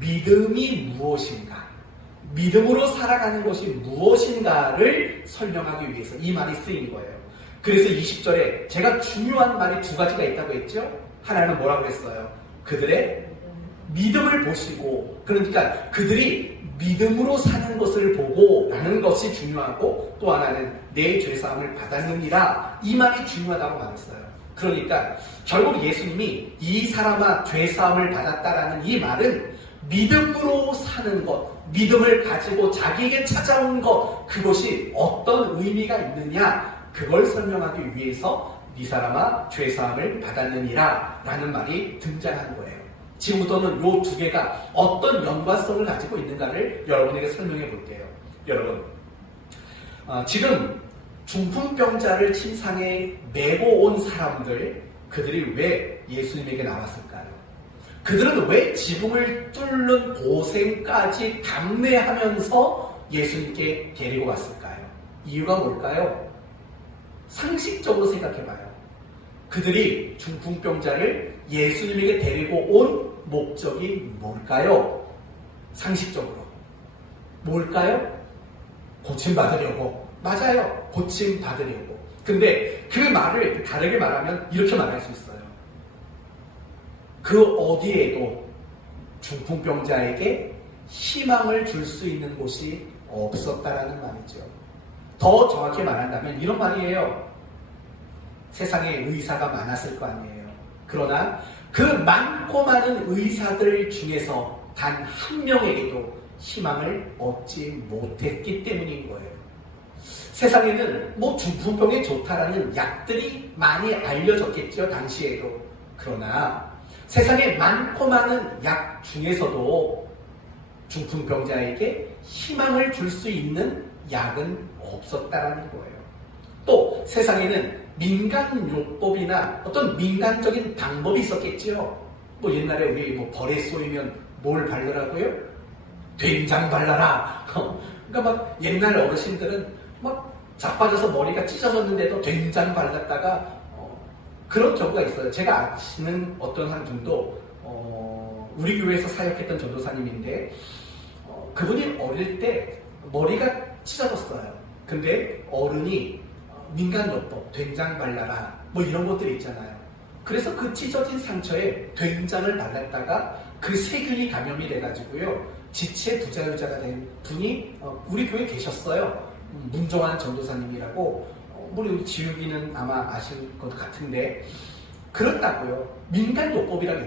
믿음이 무엇인가, 믿음으로 살아가는 것이 무엇인가를 설명하기 위해서 이 말이 쓰인 거예요. 그래서 20절에 제가 중요한 말이 두 가지가 있다고 했죠. 하나는 뭐라고 했어요? 그들의 믿음을 보시고, 그러니까 그들이 믿음으로 사는 것을 보고 라는 것이 중요하고, 또 하나는 내 죄사함을 받았느니라 이 말이 중요하다고 말했어요. 그러니까 결국 예수님이 이 사람아 죄사함을 받았다라는 이 말은 믿음으로 사는 것, 믿음을 가지고 자기에게 찾아온 것, 그것이 어떤 의미가 있느냐, 그걸 설명하기 위해서 이 사람아 죄사함을 받았느니라 라는 말이 등장한 거예요. 지금부터는 이 두 개가 어떤 연관성을 가지고 있는가를 여러분에게 설명해 볼게요. 여러분, 지금 중풍병자를 침상에 메고 온 사람들, 그들이 왜 예수님에게 나왔을까요? 그들은 왜 지붕을 뚫는 고생까지 감내하면서 예수님께 데리고 왔을까요? 이유가 뭘까요? 상식적으로 생각해봐요. 그들이 중풍병자를 예수님에게 데리고 온 목적이 뭘까요? 상식적으로. 뭘까요? 고침받으려고. 맞아요. 고침받으려고. 근데 그 말을 다르게 말하면 이렇게 말할 수 있어요. 그 어디에도 중풍병자에게 희망을 줄 수 있는 곳이 없었다라는 말이죠. 더 정확히 말한다면 이런 말이에요. 세상에 의사가 많았을 거 아니에요. 그러나 그 많고 많은 의사들 중에서 단 한 명에게도 희망을 얻지 못했기 때문인 거예요. 세상에는 뭐 중풍병에 좋다라는 약들이 많이 알려졌겠죠, 당시에도. 그러나 세상에 많고 많은 약 중에서도 중풍병자에게 희망을 줄 수 있는 약은 없었다라는 거예요. 또 세상에는 민간요법이나 어떤 민간적인 방법이 있었겠지요. 뭐 옛날에 우리 뭐 벌에 쏘이면 뭘 바르라고요? 된장 발라라. 그러니까 막 옛날 어르신들은 막 자빠져서 머리가 찢어졌는데도 된장 발랐다가 그런 경우가 있어요. 제가 아시는 어떤 한 분도 우리 교회에서 사역했던 전도사님인데 그분이 어릴 때 머리가 찢어졌어요. 근데 어른이 민간요법, 된장 발라라 뭐 이런 것들이 있잖아요. 그래서 그 찢어진 상처에 된장을 발랐다가 그 세균이 감염이 돼가지고요. 지체 부자유자가 된 분이 우리 교회에 계셨어요. 문종환 전도사님이라고. 우리 지우기는 아마 아실 것 같은데 그렇다고요. 민간요법이라고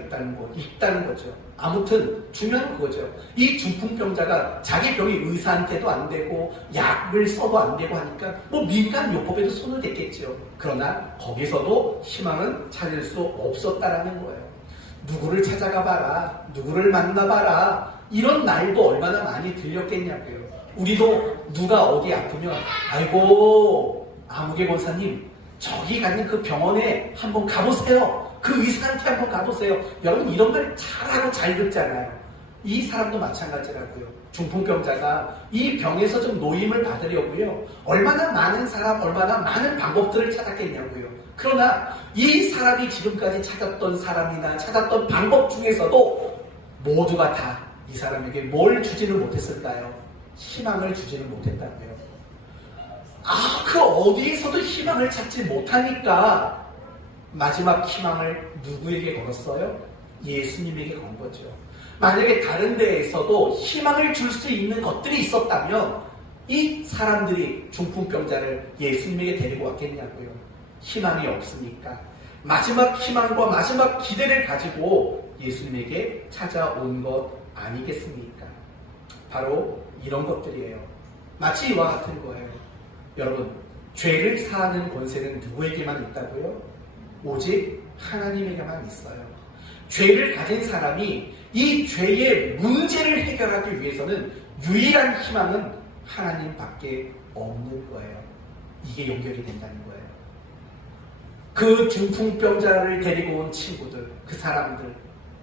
있다는 거죠. 아무튼 중요한 건 그거죠. 이 중풍병자가 자기 병이 의사한테도 안 되고 약을 써도 안 되고 하니까 뭐 민간요법에도 손을 댔겠죠. 그러나 거기서도 희망은 찾을 수 없었다라는 거예요. 누구를 찾아가 봐라, 누구를 만나봐라, 이런 말도 얼마나 많이 들렸겠냐고요. 우리도 누가 어디 아프면 아이고 아무개 권사님 저기 가는 그 병원에 한번 가보세요. 그 의사한테 한번 가보세요. 여러분 이런 말 잘하고 잘 듣잖아요. 이 사람도 마찬가지라고요. 중풍병자가 이 병에서 좀 노임을 받으려고요. 얼마나 많은 사람, 얼마나 많은 방법들을 찾았겠냐고요. 그러나 이 사람이 지금까지 찾았던 사람이나 찾았던 방법 중에서도 모두가 다 이 사람에게 뭘 주지는 못했을까요? 희망을 주지는 못했다고요. 그 어디에서도 희망을 찾지 못하니까 마지막 희망을 누구에게 걸었어요? 예수님에게 건 거죠. 만약에 다른 데에서도 희망을 줄 수 있는 것들이 있었다면 이 사람들이 중풍병자를 예수님에게 데리고 왔겠냐고요. 희망이 없으니까 마지막 희망과 마지막 기대를 가지고 예수님에게 찾아온 것 아니겠습니까? 바로 이런 것들이에요. 마치 이와 같은 거예요. 여러분, 죄를 사하는 권세는 누구에게만 있다고요? 오직 하나님에게만 있어요. 죄를 가진 사람이 이 죄의 문제를 해결하기 위해서는 유일한 희망은 하나님밖에 없는 거예요. 이게 연결이 된다는 거예요. 그 중풍병자를 데리고 온 친구들, 그 사람들,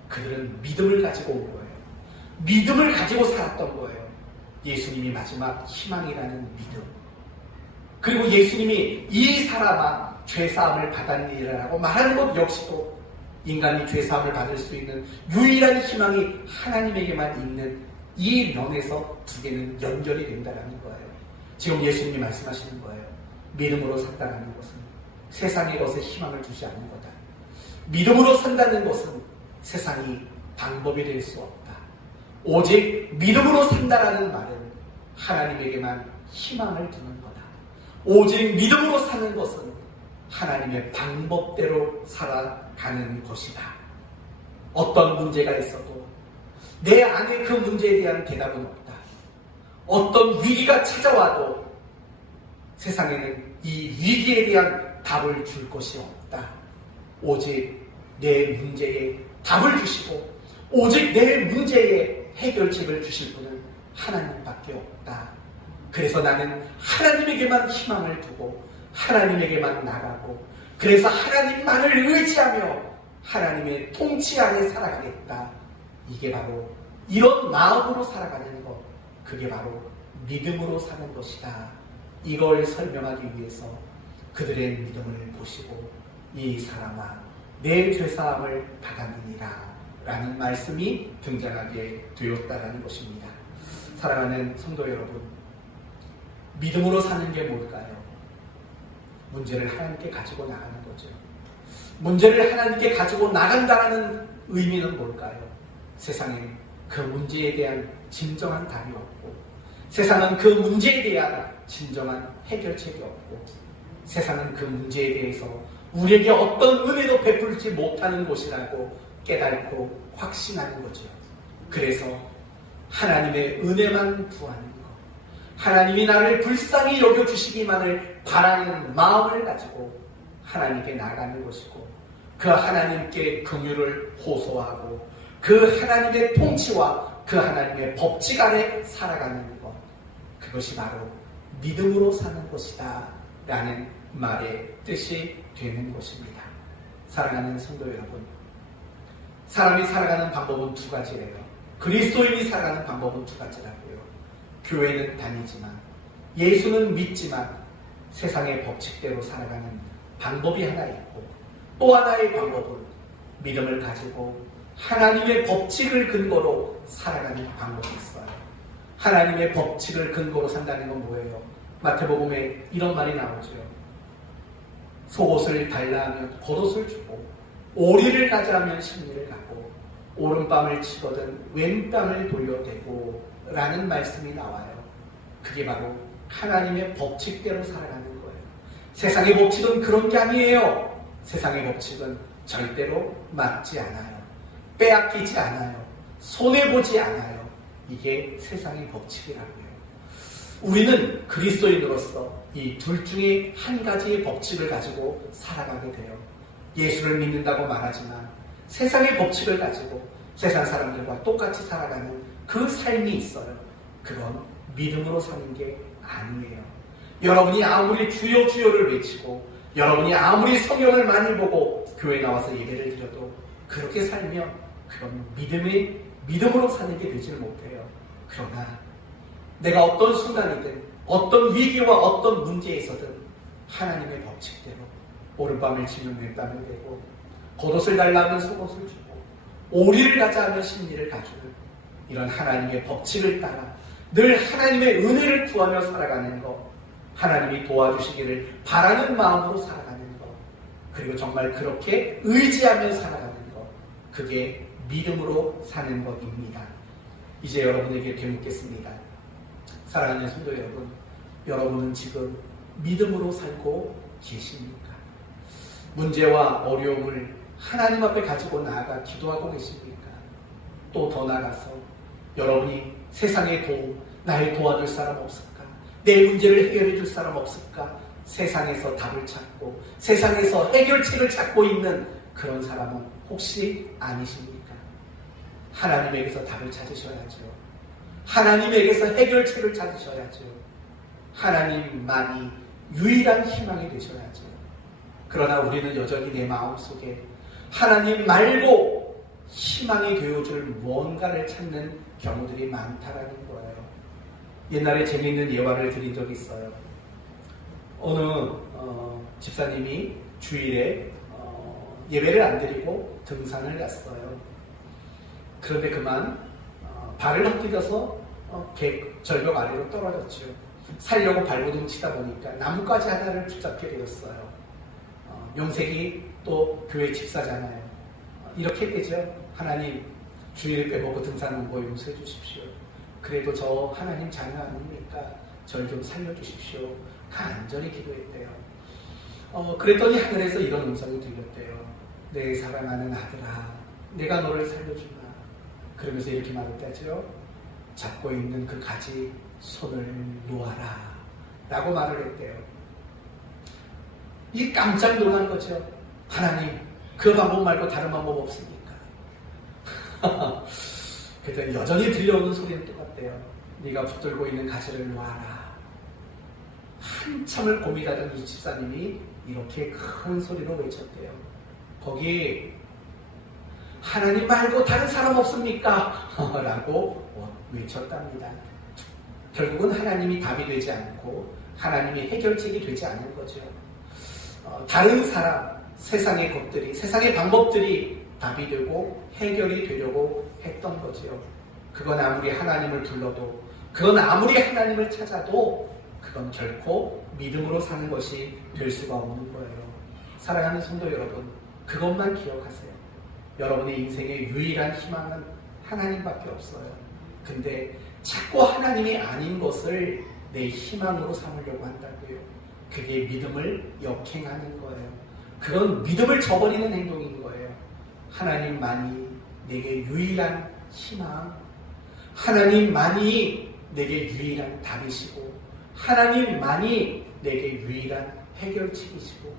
그들은 믿음을 가지고 온 거예요. 믿음을 가지고 살았던 거예요. 예수님이 마지막 희망이라는 믿음. 그리고 예수님이 이 사람아 죄사함을 받았느니라고 말하는 것 역시도 인간이 죄사함을 받을 수 있는 유일한 희망이 하나님에게만 있는 이 면에서 두 개는 연결이 된다는 거예요. 지금 예수님이 말씀하시는 거예요. 믿음으로 산다는 것은 세상의 것에 희망을 주지 않는 거다. 믿음으로 산다는 것은 세상이 방법이 될 수 없다. 오직 믿음으로 산다라는 말은 하나님에게만 희망을 두는 거다. 오직 믿음으로 사는 것은 하나님의 방법대로 살아가는 것이다. 어떤 문제가 있어도 내 안에 그 문제에 대한 대답은 없다. 어떤 위기가 찾아와도 세상에는 이 위기에 대한 답을 줄 것이 없다. 오직 내 문제에 답을 주시고 오직 내 문제에 해결책을 주실 분은 하나님밖에 없다. 그래서 나는 하나님에게만 희망을 두고 하나님에게만 나가고 그래서 하나님만을 의지하며 하나님의 통치 아래 살아가겠다. 이게 바로 이런 마음으로 살아가는 것, 그게 바로 믿음으로 사는 것이다. 이걸 설명하기 위해서 그들의 믿음을 보시고 이 사람아 내 죄사함을 받았느니라 라는 말씀이 등장하게 되었다는 것입니다. 사랑하는 성도 여러분, 믿음으로 사는 게 뭘까요? 문제를 하나님께 가지고 나가는 거죠. 문제를 하나님께 가지고 나간다는 의미는 뭘까요? 세상에 그 문제에 대한 진정한 답이 없고 세상은 그 문제에 대한 진정한 해결책이 없고 세상은 그 문제에 대해서 우리에게 어떤 은혜도 베풀지 못하는 곳이라고 깨닫고 확신하는 거죠. 그래서 하나님의 은혜만 구하는 것, 하나님이 나를 불쌍히 여겨주시기만을 바라는 마음을 가지고 하나님께 나가는 것이고 그 하나님께 긍휼을 호소하고 그 하나님의 통치와 그 하나님의 법칙 아래 살아가는 것, 그것이 바로 믿음으로 사는 것이다 라는 말의 뜻이 되는 것입니다. 사랑하는 성도 여러분, 사람이 살아가는 방법은 두 가지래요. 그리스도인이 살아가는 방법은 두 가지라고요. 교회는 다니지만 예수는 믿지만 세상의 법칙대로 살아가는 방법이 하나 있고 또 하나의 방법은 믿음을 가지고 하나님의 법칙을 근거로 살아가는 방법이 있어요. 하나님의 법칙을 근거로 산다는 건 뭐예요? 마태복음에 이런 말이 나오죠. 속옷을 달라 하면 겉옷을 주고 오리를 가자 하면 심리를 가고 오른뺨을 치거든 왼뺨을 돌려대고 라는 말씀이 나와요. 그게 바로 하나님의 법칙대로 살아가는 거예요. 세상의 법칙은 그런 게 아니에요. 세상의 법칙은 절대로 맞지 않아요. 빼앗기지 않아요. 손해보지 않아요. 이게 세상의 법칙이라고요. 우리는 그리스도인으로서 이 둘 중에 한 가지의 법칙을 가지고 살아가게 돼요. 예수를 믿는다고 말하지만 세상의 법칙을 가지고 세상 사람들과 똑같이 살아가는 그 삶이 있어요. 그건 믿음으로 사는 게 아니에요. 여러분이 아무리 주여 주여를 외치고 여러분이 아무리 성경을 많이 보고 교회 나와서 예배를 드려도 그렇게 살면 그건 믿음으로 사는 게 되지를 못해요. 그러나 내가 어떤 순간이든 어떤 위기와 어떤 문제에 있어든 하나님의 법칙대로 오른밤을 치면 왼밤을 대고 겉옷을 달라면 속옷을 주고 오리를 가자 하면 심리를 가주는 이런 하나님의 법칙을 따라 늘 하나님의 은혜를 구하며 살아가는 것, 하나님이 도와주시기를 바라는 마음으로 살아가는 것, 그리고 정말 그렇게 의지하며 살아가는 것, 그게 믿음으로 사는 것입니다. 이제 여러분에게 되묻겠습니다. 사랑하는 성도 여러분, 여러분은 지금 믿음으로 살고 계십니까? 문제와 어려움을 하나님 앞에 가지고 나아가 기도하고 계십니까? 또 더 나아가서 여러분이 세상의 도움, 날 도와줄 사람 없을까? 내 문제를 해결해 줄 사람 없을까? 세상에서 답을 찾고 세상에서 해결책을 찾고 있는 그런 사람은 혹시 아니십니까? 하나님에게서 답을 찾으셔야죠. 하나님에게서 해결책을 찾으셔야죠. 하나님만이 유일한 희망이 되셔야죠. 그러나 우리는 여전히 내 마음속에 하나님 말고 희망이 되어줄 무언가를 찾는 경우들이 많다라는 거예요. 옛날에 재미있는 예화를 드린 적이 있어요. 어느 집사님이 주일에 예배를 안 드리고 등산을 갔어요. 그런데 그만 발을 헛디뎌서 절벽 아래로 떨어졌죠. 살려고 발버둥 치다 보니까 나뭇가지 하나를 붙잡게 되었어요. 명색이 또 교회 집사잖아요. 이렇게 되죠. 하나님, 주일을 빼먹고 등산 온 거 용서해 주십시오. 그래도 저 하나님 자녀 아닙니까? 절 좀 살려주십시오. 간절히 기도했대요. 그랬더니 하늘에서 이런 음성이 들렸대요. 내 사랑하는 아들아, 내가 너를 살려주마. 그러면서 이렇게 말했다죠. 잡고 있는 그 가지 손을 놓아라 라고 말을 했대요. 이 깜짝 놀란 거죠. 하나님, 그 방법 말고 다른 방법 없습니까? 그랬더니 여전히 들려오는 소리는 똑같대요. 네가 붙들고 있는 가지를 놓아라. 한참을 고민하던 이 집사님이 이렇게 큰 소리로 외쳤대요. 거기 하나님 말고 다른 사람 없습니까? 라고 외쳤답니다. 결국은 하나님이 답이 되지 않고 하나님이 해결책이 되지 않은 거죠. 다른 사람, 세상의 것들이, 세상의 방법들이 답이 되고 해결이 되려고 했던 거지요. 그건 아무리 하나님을 불러도, 그건 아무리 하나님을 찾아도 그건 결코 믿음으로 사는 것이 될 수가 없는 거예요. 사랑하는 성도 여러분, 그것만 기억하세요. 여러분의 인생의 유일한 희망은 하나님밖에 없어요. 근데 자꾸 하나님이 아닌 것을 내 희망으로 삼으려고 한다고요. 그게 믿음을 역행하는 거예요. 그건 믿음을 저버리는 행동인 거예요. 하나님만이 내게 유일한 희망, 하나님만이 내게 유일한 답이시고, 하나님만이 내게 유일한 해결책이시고,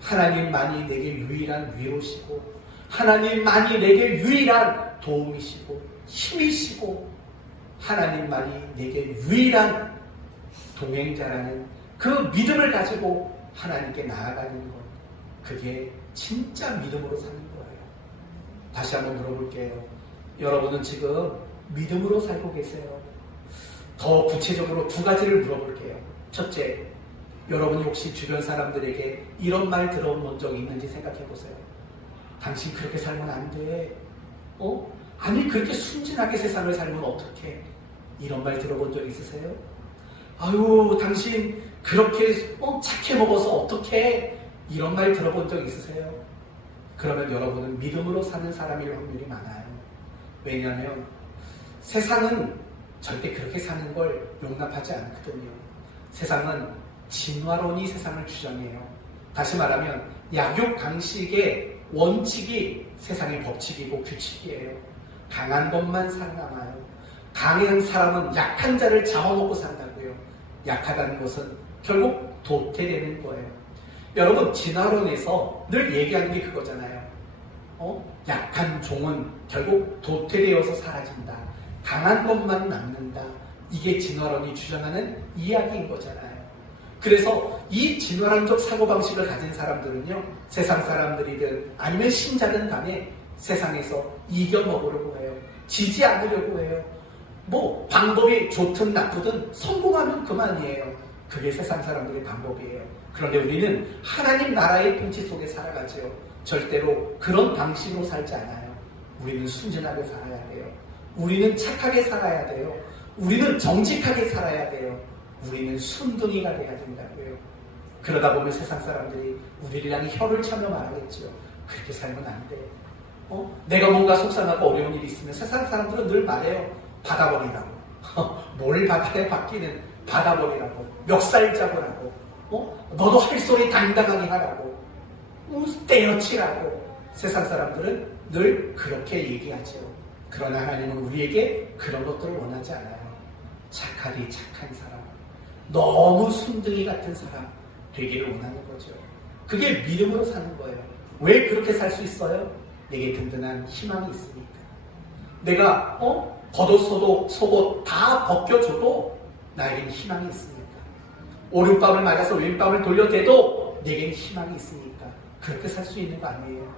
하나님만이 내게 유일한 위로시고, 하나님만이 내게 유일한 도움이시고 힘이시고, 하나님만이 내게 유일한 동행자라는 그 믿음을 가지고 하나님께 나아가는 것, 그게 진짜 믿음으로 사는 거예요. 다시 한번 물어볼게요. 여러분은 지금 믿음으로 살고 계세요? 더 구체적으로 두 가지를 물어볼게요. 첫째, 여러분이 혹시 주변 사람들에게 이런 말 들어본 적이 있는지 생각해 보세요. 당신 그렇게 살면 안 돼. 아니 그렇게 순진하게 세상을 살면 어떡해. 이런 말 들어본 적 있으세요? 아유 당신 그렇게 착해 먹어서 어떡해. 이런 말 들어본 적 있으세요? 그러면 여러분은 믿음으로 사는 사람일 확률이 많아요. 왜냐하면 세상은 절대 그렇게 사는 걸 용납하지 않거든요. 세상은 진화론이 세상을 주장해요. 다시 말하면 약육강식의 원칙이 세상의 법칙이고 규칙이에요. 강한 것만 살아남아요. 강한 사람은 약한 자를 잡아먹고 산다고요. 약하다는 것은 결국 도태되는 거예요. 여러분 진화론에서 늘 얘기하는 게 그거잖아요. 약한 종은 결국 도태되어서 사라진다. 강한 것만 남는다. 이게 진화론이 주장하는 이야기인 거잖아요. 그래서 이 진화론적 사고방식을 가진 사람들은요, 세상 사람들이든 아니면 신자든 간에 세상에서 이겨먹으려고 해요. 지지 않으려고 해요. 뭐 방법이 좋든 나쁘든 성공하면 그만이에요. 그게 세상 사람들의 방법이에요. 그런데 우리는 하나님 나라의 통치 속에 살아가죠. 절대로 그런 방식으로 살지 않아요. 우리는 순진하게 살아야 돼요. 우리는 착하게 살아야 돼요. 우리는 정직하게 살아야 돼요. 우리는 순둥이가 돼야 된다고요. 그러다 보면 세상 사람들이 우리를 향해 혀를 차며 말하겠죠. 그렇게 살면 안 돼. 내가 뭔가 속상하고 어려운 일이 있으면 세상 사람들은 늘 말해요. 받아버리라고. 뭘 받아야 받기는 받아버리라고. 멱살 잡으라고. 너도 할 소리 당당하게 하라고. 때려치라고. 세상 사람들은 늘 그렇게 얘기하죠. 그러나 하나님은 우리에게 그런 것들을 원하지 않아요. 착하디 착한 사람, 너무 순둥이 같은 사람 되기를 원하는 거죠. 그게 믿음으로 사는 거예요. 왜 그렇게 살 수 있어요? 내게 든든한 희망이 있으니까. 내가 겉옷 속옷 다 벗겨줘도 나에겐 희망이 있으니까. 오른밤을 맞아서 왼밤을 돌려대도 내게는 희망이 있으니까 그렇게 살 수 있는 거 아니에요.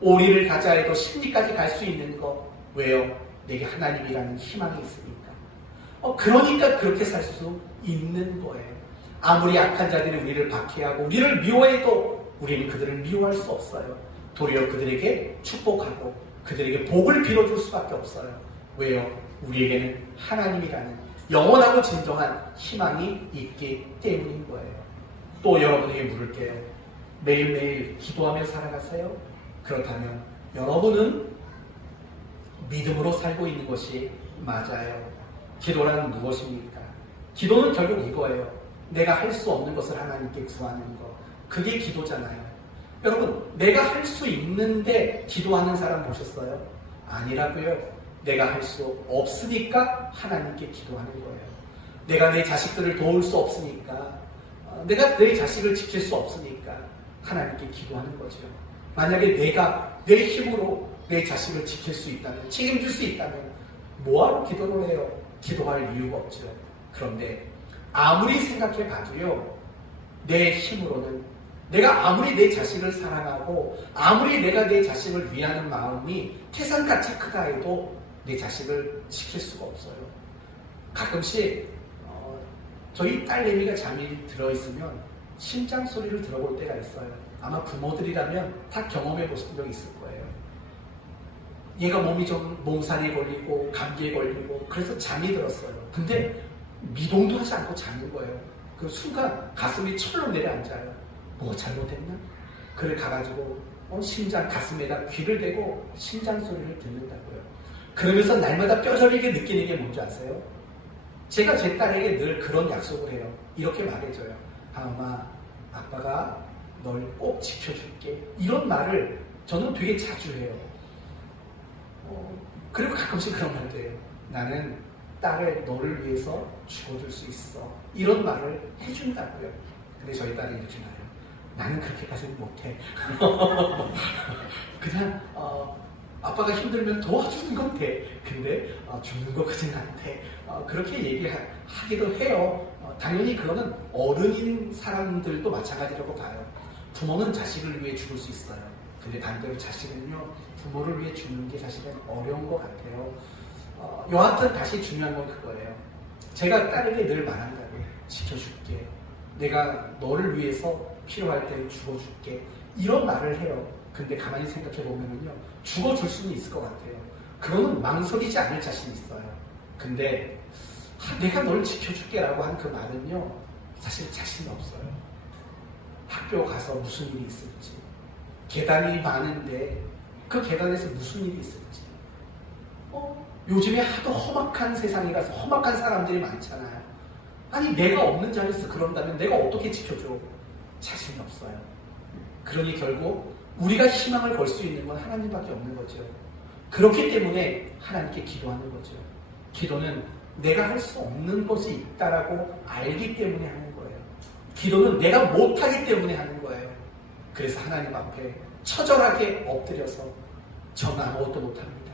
오리를 가자 해도 심리까지 갈 수 있는 거. 왜요? 내게 하나님이라는 희망이 있으니까. 그러니까 그렇게 살 수 있는 거예요. 아무리 악한 자들이 우리를 박해하고 우리를 미워해도 우리는 그들을 미워할 수 없어요. 도리어 그들에게 축복하고 그들에게 복을 빌어줄 수밖에 없어요. 왜요? 우리에게는 하나님이라는 영원하고 진정한 희망이 있기 때문인 거예요. 또 여러분에게 물을게요. 매일매일 기도하며 살아가세요? 그렇다면 여러분은 믿음으로 살고 있는 것이 맞아요. 기도란 무엇입니까? 기도는 결국 이거예요. 내가 할 수 없는 것을 하나님께 구하는 것. 그게 기도잖아요. 여러분, 내가 할 수 있는데 기도하는 사람 보셨어요? 아니라고요. 내가 할 수 없으니까 하나님께 기도하는 거예요. 내가 내 자식들을 도울 수 없으니까, 내가 내 자식을 지킬 수 없으니까 하나님께 기도하는 거죠. 만약에 내가 내 힘으로 내 자식을 지킬 수 있다면, 책임질 수 있다면 뭐하러 기도를 해요? 기도할 이유가 없죠. 그런데 아무리 생각해 봐도요, 내 힘으로는, 내가 아무리 내 자식을 사랑하고 아무리 내가 내 자식을 위하는 마음이 태산같이 크다 해도 내 자식을 지킬 수가 없어요. 가끔씩 저희 딸내미가 잠이 들어있으면 심장 소리를 들어볼 때가 있어요. 아마 부모들이라면 다 경험해 보신 적 있을 거예요. 얘가 몸이 좀 몸살이 걸리고 감기에 걸리고 그래서 잠이 들었어요. 근데 미동도 하지 않고 자는 거예요. 그 순간 가슴이 철렁 내려앉아요. 뭐 잘못했나? 그래 가가지고 심장 가슴에다 귀를 대고 심장 소리를 듣는다고요. 그러면서 날마다 뼈저리게 느끼는 게 뭔지 아세요? 제가 제 딸에게 늘 그런 약속을 해요. 이렇게 말해줘요. 엄마, 아빠가 널 꼭 지켜줄게. 이런 말을 저는 되게 자주 해요. 그리고 가끔씩 그런 말도 해요. 나는 딸을 너를 위해서 죽어줄 수 있어. 이런 말을 해준다고요. 근데 저희 딸이 이렇게 말해요. 나는 그렇게까지는 못해. 그냥 아빠가 힘들면 도와주는 건 돼. 근데 죽는 것까지는 안 돼. 그렇게 얘기하기도 해요. 당연히 그거는 어른인 사람들도 마찬가지라고 봐요. 부모는 자식을 위해 죽을 수 있어요. 근데 반대로 자식은요, 부모를 위해 죽는 게 사실은 어려운 것 같아요. 여하튼 다시 중요한 건 그거예요. 제가 딸에게 늘 말한다고요. 지켜줄게. 내가 너를 위해서 필요할 때 죽어줄게. 이런 말을 해요. 근데 가만히 생각해 보면요, 죽어줄 수는 있을 것 같아요. 그거는 망설이지 않을 자신이 있어요. 근데 내가 널 지켜줄게라고 한 그 말은요, 사실 자신이 없어요. 학교 가서 무슨 일이 있을지, 계단이 많은데 그 계단에서 무슨 일이 있을지, 요즘에 하도 험악한 세상이라서 험악한 사람들이 많잖아요. 아니 내가 없는 자리에서 그런다면 내가 어떻게 지켜줘? 자신이 없어요. 그러니 결국 우리가 희망을 걸 수 있는 건 하나님밖에 없는 거죠. 그렇기 때문에 하나님께 기도하는 거죠. 기도는 내가 할 수 없는 것이 있다라고 알기 때문에 하는 거예요. 기도는 내가 못하기 때문에 하는 거예요. 그래서 하나님 앞에 처절하게 엎드려서 저는 아무것도 못합니다.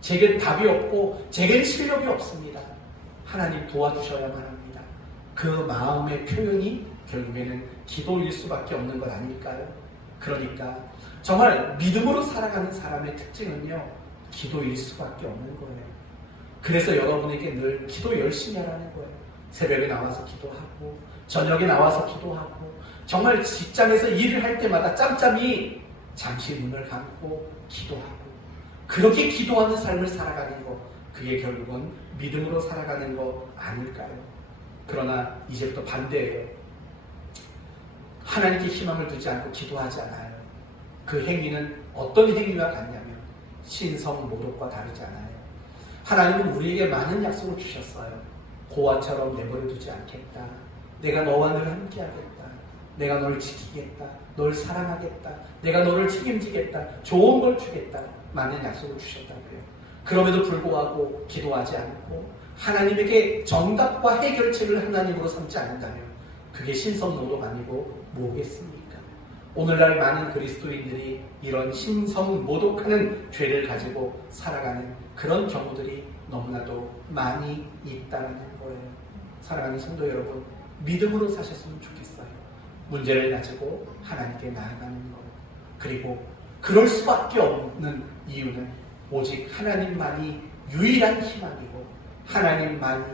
제겐 답이 없고 제겐 실력이 없습니다. 하나님 도와주셔야만 합니다. 그 마음의 표현이 결국에는 기도일 수밖에 없는 것 아닐까요? 그러니까 정말 믿음으로 살아가는 사람의 특징은요, 기도일 수밖에 없는 거예요. 그래서 여러분에게 늘 기도 열심히 하라는 거예요. 새벽에 나와서 기도하고 저녁에 나와서 기도하고 정말 직장에서 일을 할 때마다 짬짬이 잠시 눈을 감고 기도하고 그렇게 기도하는 삶을 살아가는 것, 그게 결국은 믿음으로 살아가는 거 아닐까요? 그러나 이제부터 반대예요. 하나님께 희망을 두지 않고 기도하지 않아요. 그 행위는 어떤 행위와 같냐면 신성 모독과 다르지 않아요. 하나님은 우리에게 많은 약속을 주셨어요. 고아처럼 내버려 두지 않겠다. 내가 너와 늘 함께하겠다. 내가 널 지키겠다. 널 사랑하겠다. 내가 너를 책임지겠다. 좋은 걸 주겠다. 많은 약속을 주셨다고요. 그럼에도 불구하고 기도하지 않고 하나님에게 정답과 해결책을 하나님으로 삼지 않는다면 그게 신성모독 아니고 뭐겠습니까? 오늘날 많은 그리스도인들이 이런 신성모독하는 죄를 가지고 살아가는 그런 경우들이 너무나도 많이 있다는 거예요. 사랑하는 성도 여러분, 믿음으로 사셨으면 좋겠어요. 문제를 가지고 하나님께 나아가는 것. 그리고 그럴 수밖에 없는 이유는 오직 하나님만이 유일한 희망이고 하나님만이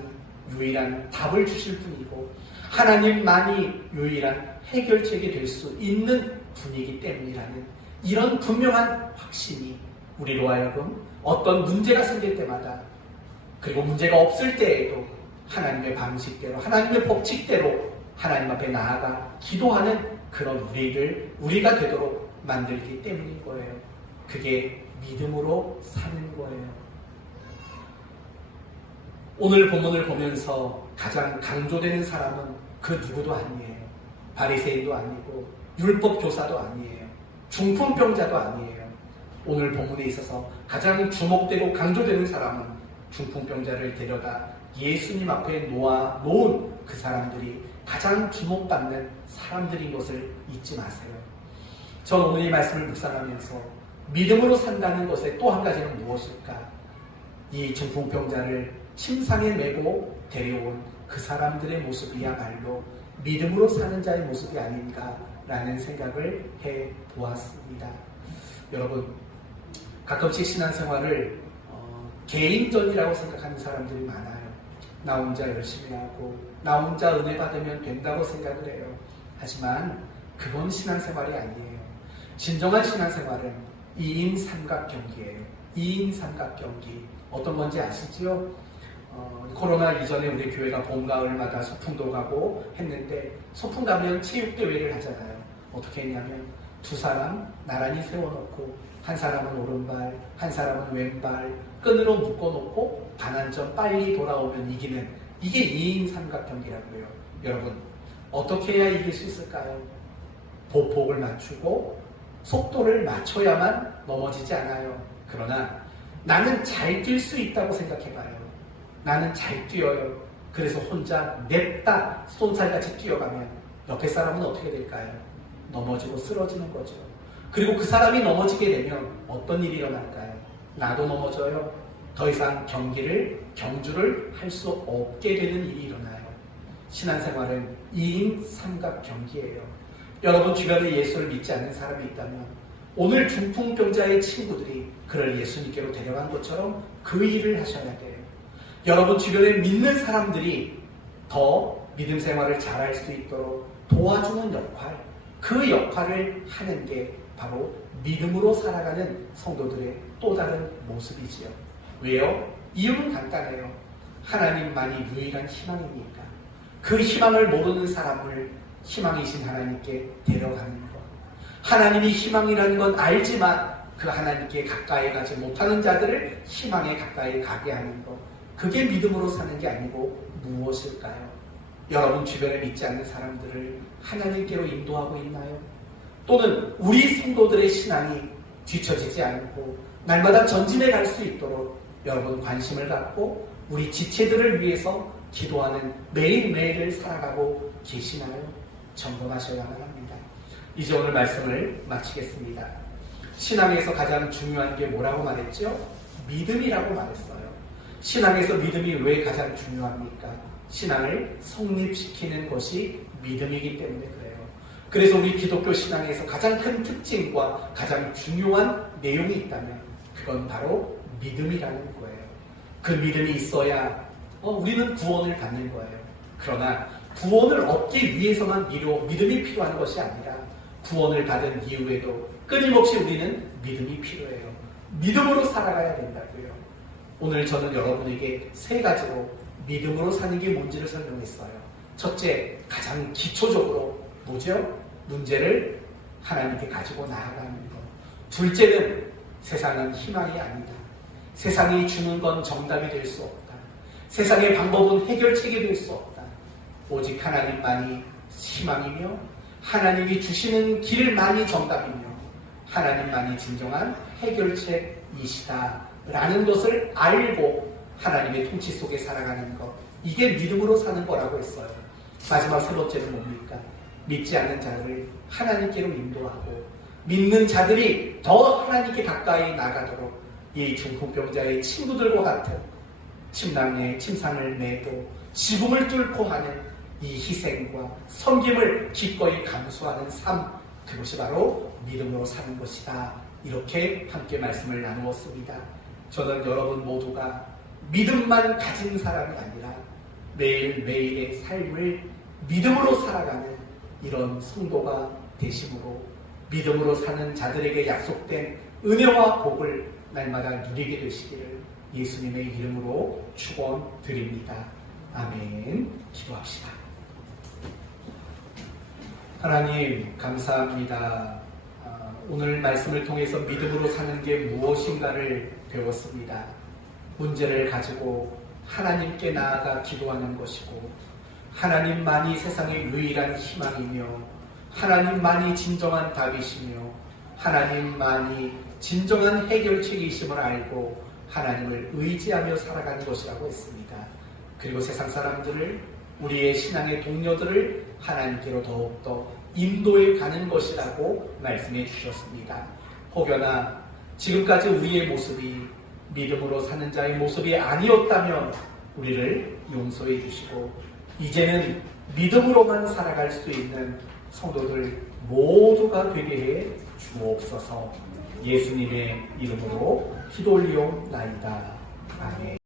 유일한 답을 주실 분이고 하나님만이 유일한 해결책이 될 수 있는 분이기 때문이라는 이런 분명한 확신이 우리로 하여금 어떤 문제가 생길 때마다 그리고 문제가 없을 때에도 하나님의 방식대로 하나님의 법칙대로 하나님 앞에 나아가 기도하는 그런 우리가 되도록 만들기 때문인 거예요. 그게 믿음으로 사는 거예요. 오늘 본문을 보면서 가장 강조되는 사람은 그 누구도 아니에요. 바리새인도 아니고 율법 교사도 아니에요. 중풍병자도 아니에요. 오늘 본문에 있어서 가장 주목되고 강조되는 사람은 중풍병자를 데려다 예수님 앞에 놓은 그 사람들이 가장 주목받는 사람들인 것을 잊지 마세요. 전 오늘 이 말씀을 묵상하면서 믿음으로 산다는 것의 또 한 가지는 무엇일까? 이 중풍병자를 침상에 메고 데려온 그 사람들의 모습이야말로 믿음으로 사는 자의 모습이 아닌가라는 생각을 해보았습니다. 여러분, 가끔씩 신앙생활을 개인전이라고 생각하는 사람들이 많아요. 나 혼자 열심히 하고 나 혼자 은혜 받으면 된다고 생각을 해요. 하지만 그건 신앙생활이 아니에요. 진정한 신앙생활은 2인 삼각경기예요. 2인 삼각경기. 어떤 건지 아시죠? 코로나 이전에 우리 교회가 봄, 가을마다 소풍도 가고 했는데 소풍 가면 체육대회를 하잖아요. 어떻게 했냐면 두 사람 나란히 세워놓고 한 사람은 오른발, 한 사람은 왼발 끈으로 묶어놓고 반환점 빨리 돌아오면 이기는 이게 2인 삼각경기라고요. 여러분, 어떻게 해야 이길 수 있을까요? 보폭을 맞추고 속도를 맞춰야만 넘어지지 않아요. 그러나 나는 잘 뛸 수 있다고 생각해봐요. 나는 잘 뛰어요. 그래서 혼자 냅다 쏜살같이 뛰어가면 옆에 사람은 어떻게 될까요? 넘어지고 쓰러지는 거죠. 그리고 그 사람이 넘어지게 되면 어떤 일이 일어날까요? 나도 넘어져요. 더 이상 경주를 할 수 없게 되는 일이 일어나요. 신앙생활은 2인 삼각 경기예요. 여러분 주변에 예수를 믿지 않는 사람이 있다면 오늘 중풍병자의 친구들이 그를 예수님께로 데려간 것처럼 그 일을 하셔야 돼요. 여러분 주변에 믿는 사람들이 더 믿음 생활을 잘할 수 있도록 도와주는 역할, 그 역할을 하는 게 바로 믿음으로 살아가는 성도들의 또 다른 모습이지요. 왜요? 이유는 간단해요. 하나님만이 유일한 희망이니까. 그 희망을 모르는 사람을 희망이신 하나님께 데려가는 것. 하나님이 희망이라는 건 알지만 그 하나님께 가까이 가지 못하는 자들을 희망에 가까이 가게 하는 것. 그게 믿음으로 사는 게 아니고 무엇일까요? 여러분 주변에 믿지 않는 사람들을 하나님께로 인도하고 있나요? 또는 우리 성도들의 신앙이 뒤처지지 않고 날마다 전진해 갈 수 있도록 여러분 관심을 갖고 우리 지체들을 위해서 기도하는 매일매일을 살아가고 계시나요? 점검하셔야만 합니다. 이제 오늘 말씀을 마치겠습니다. 신앙에서 가장 중요한 게 뭐라고 말했죠? 믿음이라고 말했어요. 신앙에서 믿음이 왜 가장 중요합니까? 신앙을 성립시키는 것이 믿음이기 때문에 그래요. 그래서 우리 기독교 신앙에서 가장 큰 특징과 가장 중요한 내용이 있다면 그건 바로 믿음이라는 거예요. 그 믿음이 있어야 우리는 구원을 받는 거예요. 그러나 구원을 얻기 위해서만 믿음이 필요한 것이 아니라 구원을 받은 이후에도 끊임없이 우리는 믿음이 필요해요. 믿음으로 살아가야 된다고요. 오늘 저는 여러분에게 세 가지로 믿음으로 사는 게 뭔지를 설명했어요. 첫째, 가장 기초적으로 뭐죠? 문제를 하나님께 가지고 나아가는 것. 둘째는 세상은 희망이 아니다. 세상이 주는 건 정답이 될 수 없다. 세상의 방법은 해결책이 될 수 없다. 오직 하나님만이 희망이며 하나님이 주시는 길만이 정답이며 하나님만이 진정한 해결책이시다 라는 것을 알고 하나님의 통치 속에 살아가는 것, 이게 믿음으로 사는 거라고 했어요. 마지막 세 번째는 뭡니까? 믿지 않는 자들을 하나님께로 인도하고 믿는 자들이 더 하나님께 가까이 나가도록 이 중풍병자의 친구들과 같은 침상을 메고 지붕을 뚫고 하는 이 희생과 섬김을 기꺼이 감수하는 삶, 그것이 바로 믿음으로 사는 것이다. 이렇게 함께 말씀을 나누었습니다. 저는 여러분 모두가 믿음만 가진 사람이 아니라 매일매일의 삶을 믿음으로 살아가는 이런 성도가 되심으로 믿음으로 사는 자들에게 약속된 은혜와 복을 날마다 누리게 되시기를 예수님의 이름으로 축원드립니다. 아멘. 기도합시다. 하나님 감사합니다. 오늘 말씀을 통해서 믿음으로 사는 게 무엇인가를 배웠습니다. 문제를 가지고 하나님께 나아가 기도하는 것이고 하나님만이 세상의 유일한 희망이며 하나님만이 진정한 답이시며 하나님만이 진정한 해결책이심을 알고 하나님을 의지하며 살아가는 것이라고 했습니다. 그리고 세상 사람들을 우리의 신앙의 동료들을 하나님께로 더욱더 인도해 가는 것이라고 말씀해 주셨습니다. 혹여나 지금까지 우리의 모습이 믿음으로 사는 자의 모습이 아니었다면 우리를 용서해 주시고 이제는 믿음으로만 살아갈 수 있는 성도들 모두가 되게 해 주옵소서. 예수님의 이름으로 기도 올리옵나이다. 아멘.